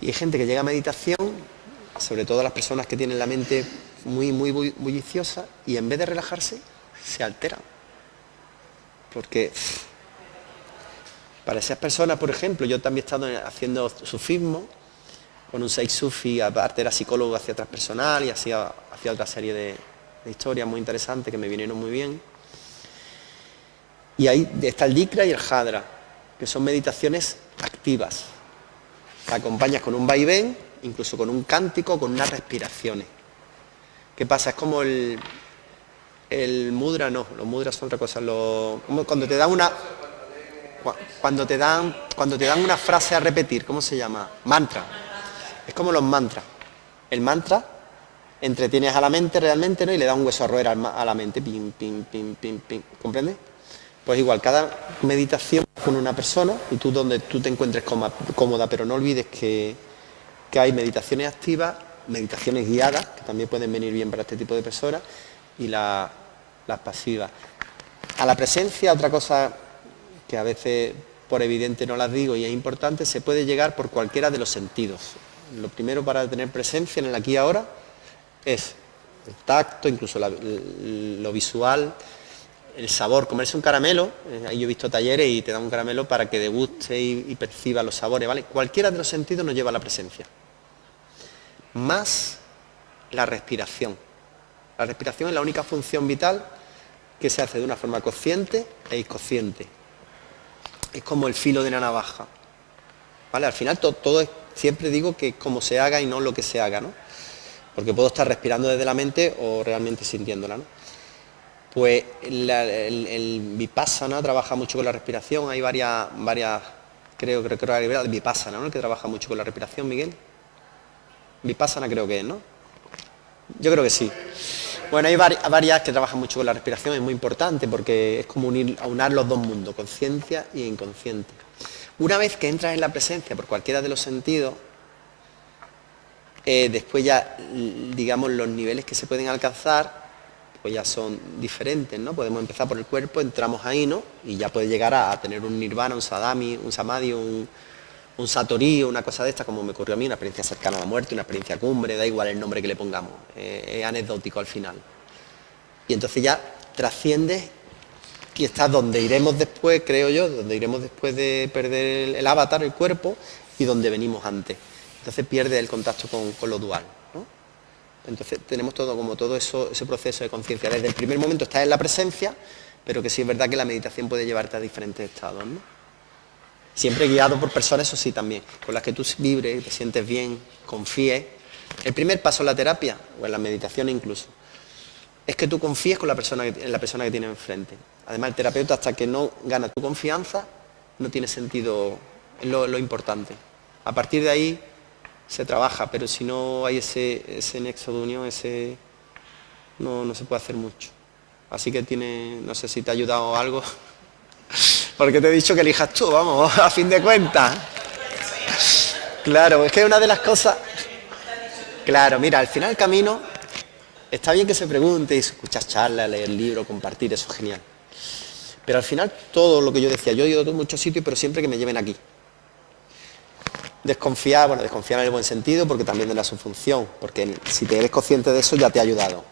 Y hay gente que llega a meditación, sobre todo las personas que tienen la mente muy bulliciosa, y en vez de relajarse, se alteran. Porque para esas personas, por ejemplo, yo también he estado haciendo sufismo, con un Sheikh Sufi, aparte era psicólogo, hacía transpersonal y hacía otra serie de historias muy interesantes que me vinieron muy bien. Y ahí está el Dikra y el Hadra, que son meditaciones activas. Te acompañas con un vaivén, incluso con un cántico, con unas respiraciones. ¿Qué pasa? Es como el mudra, no, los mudras son otra cosa. Como cuando te dan una frase a repetir, ¿cómo se llama? Mantra. Es como los mantras. El mantra entretienes a la mente realmente, ¿no? Y le da un hueso a roer a la mente. Pim, pim, pim, pim, pim. ¿Comprendes? Pues igual, cada meditación con una persona y tú donde tú te encuentres cómoda, pero no olvides que hay meditaciones activas, meditaciones guiadas, que también pueden venir bien para este tipo de personas, y las pasivas. A la presencia, otra cosa que a veces por evidente no las digo y es importante, se puede llegar por cualquiera de los sentidos. Lo primero para tener presencia en el aquí y ahora es el tacto, incluso lo visual, el sabor, comerse un caramelo. Ahí yo he visto talleres y te dan un caramelo para que deguste y perciba los sabores, ¿vale? Cualquiera de los sentidos nos lleva a la presencia. Más la respiración. La respiración es la única función vital que se hace de una forma consciente e inconsciente. Es como el filo de una navaja, ¿vale? Al final todo es, siempre digo que es como se haga y no lo que se haga, ¿no? Porque puedo estar respirando desde la mente o realmente sintiéndola, ¿no? Pues el Vipassana trabaja mucho con la respiración. Hay varias creo que hay Vipassana, ¿no? El que trabaja mucho con la respiración, Miguel. Vipassana creo que es, ¿no? Yo creo que sí. Bueno, hay varias que trabajan mucho con la respiración, es muy importante porque es como aunar los dos mundos, conciencia y inconsciente. Una vez que entras en la presencia por cualquiera de los sentidos, después ya, digamos, los niveles que se pueden alcanzar, pues ya son diferentes, ¿no? Podemos empezar por el cuerpo, entramos ahí, ¿no? Y ya puede llegar a tener un nirvana, un sadami, un samadhi, un satori, una cosa de esta, como me ocurrió a mí, una experiencia cercana a la muerte, una experiencia cumbre, da igual el nombre que le pongamos, es anecdótico al final. Y entonces ya trasciendes y estás donde iremos después, creo yo, donde iremos después de perder el avatar, el cuerpo, y donde venimos antes. Entonces pierdes el contacto con lo dual, ¿no? Entonces tenemos todo ese proceso de conciencia. Desde el primer momento estás en la presencia, pero que sí es verdad que la meditación puede llevarte a diferentes estados, ¿no? Siempre guiado por personas, eso sí, también, con las que tú vibres, te sientes bien, confíes. El primer paso en la terapia, o en la meditación incluso, es que tú confíes en la persona que tienes enfrente. Además, el terapeuta, hasta que no gana tu confianza, no tiene sentido, es lo importante. A partir de ahí se trabaja, pero si no hay ese nexo de unión, no se puede hacer mucho. Así que no sé si te ha ayudado algo. Porque te he dicho que elijas tú, vamos, a fin de cuentas. Claro, es que es una de las cosas. Claro, mira, al final el camino, está bien que se pregunte y escuchar charlas, leer libros, compartir, eso es genial. Pero al final todo lo que yo decía, yo he ido a muchos sitios, pero siempre que me lleven aquí. Desconfiar en el buen sentido, porque también tendrá su función, porque si te eres consciente de eso ya te ha ayudado.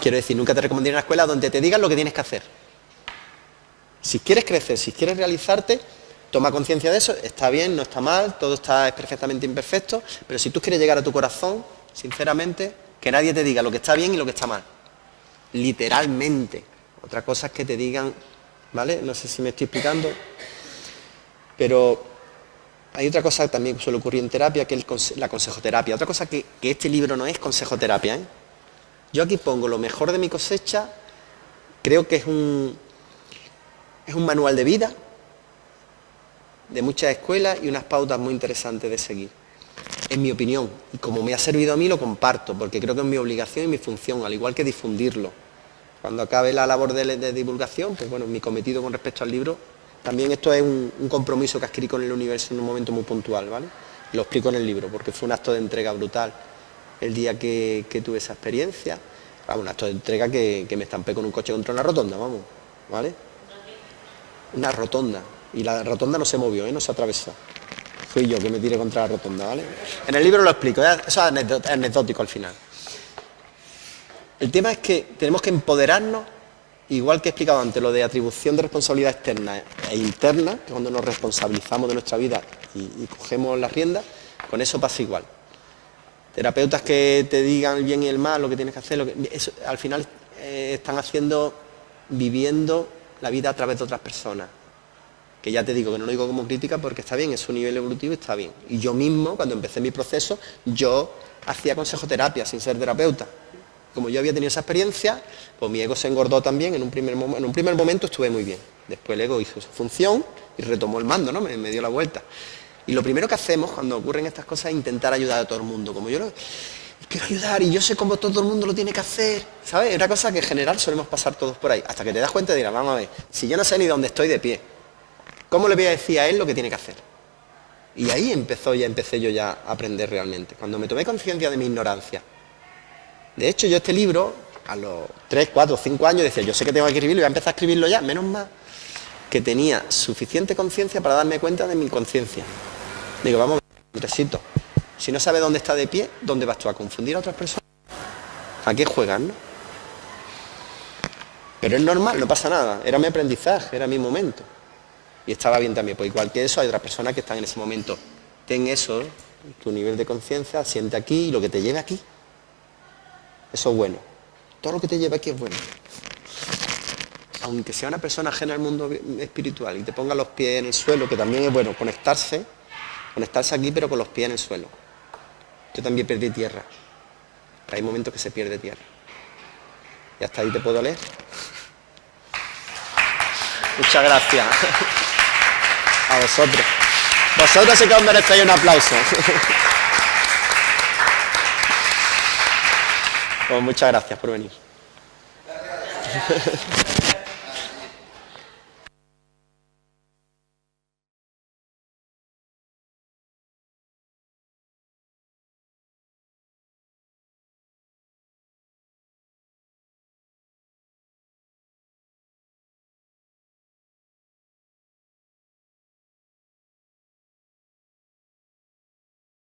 Quiero decir, nunca te recomendaría una escuela donde te digan lo que tienes que hacer. Si quieres crecer, si quieres realizarte, toma conciencia de eso, está bien, no está mal, todo es perfectamente imperfecto, pero si tú quieres llegar a tu corazón, sinceramente, que nadie te diga lo que está bien y lo que está mal. Literalmente. Otra cosa es que te digan, ¿vale? No sé si me estoy explicando, pero hay otra cosa que también suele ocurrir en terapia, que es la consejoterapia. Otra cosa que este libro no es consejoterapia, ¿eh? Yo aquí pongo lo mejor de mi cosecha, creo que es un manual de vida, de muchas escuelas y unas pautas muy interesantes de seguir. En mi opinión, y como me ha servido a mí, lo comparto, porque creo que es mi obligación y mi función, al igual que difundirlo. Cuando acabe la labor de divulgación, pues bueno, mi cometido con respecto al libro, también esto es un compromiso que adquirí con el universo en un momento muy puntual, ¿vale? Lo explico en el libro, porque fue un acto de entrega brutal el día que tuve esa experiencia. Un acto de entrega que me estampé con un coche contra una rotonda, vamos, ¿vale? Una rotonda, y la rotonda no se movió, no se atravesó. Fui yo que me tiré contra la rotonda, ¿vale? En el libro lo explico, eso es anecdótico al final. El tema es que tenemos que empoderarnos igual que he explicado antes, lo de atribución de responsabilidad externa e interna, que es cuando nos responsabilizamos de nuestra vida y cogemos las riendas, con eso pasa igual. Terapeutas que te digan el bien y el mal, lo que tienes que hacer, eso, al final están viviendo la vida a través de otras personas. Que ya te digo que no lo digo como crítica porque está bien, es su nivel evolutivo y está bien. Y yo mismo, cuando empecé mi proceso, yo hacía consejoterapia sin ser terapeuta. Como yo había tenido esa experiencia, pues mi ego se engordó también. En un primer momento estuve muy bien. Después el ego hizo su función y retomó el mando, ¿no? Me dio la vuelta. Y lo primero que hacemos cuando ocurren estas cosas es intentar ayudar a todo el mundo. Como yo quiero ayudar y yo sé cómo todo el mundo lo tiene que hacer, ¿sabes? Es una cosa que en general solemos pasar todos por ahí. Hasta que te das cuenta y dirás, vamos a ver, si yo no sé ni dónde estoy de pie, ¿cómo le voy a decir a él lo que tiene que hacer? Y ahí empecé yo ya a aprender realmente. Cuando me tomé conciencia de mi ignorancia. De hecho, yo este libro, a los 3, 4, 5 años, decía, yo sé que tengo que escribirlo y voy a empezar a escribirlo ya, menos mal que tenía suficiente conciencia para darme cuenta de mi conciencia. Digo, vamos, Andresito, si no sabes dónde está de pie, ¿dónde vas tú a confundir a otras personas? ¿A qué juegas, no? Pero es normal, no pasa nada, era mi aprendizaje, era mi momento. Y estaba bien también, pues igual que eso, hay otras personas que están en ese momento. Ten eso, tu nivel de conciencia, siente aquí y lo que te lleve aquí. Eso es bueno. Todo lo que te lleve aquí es bueno. Aunque sea una persona ajena al mundo espiritual y te ponga los pies en el suelo, que también es bueno, conectarse aquí, pero con los pies en el suelo. Yo también perdí tierra. Hay momentos que se pierde tierra. Y hasta ahí te puedo leer. Muchas gracias. A vosotros. Vosotros sí que os merecéis un aplauso. Pues muchas gracias por venir.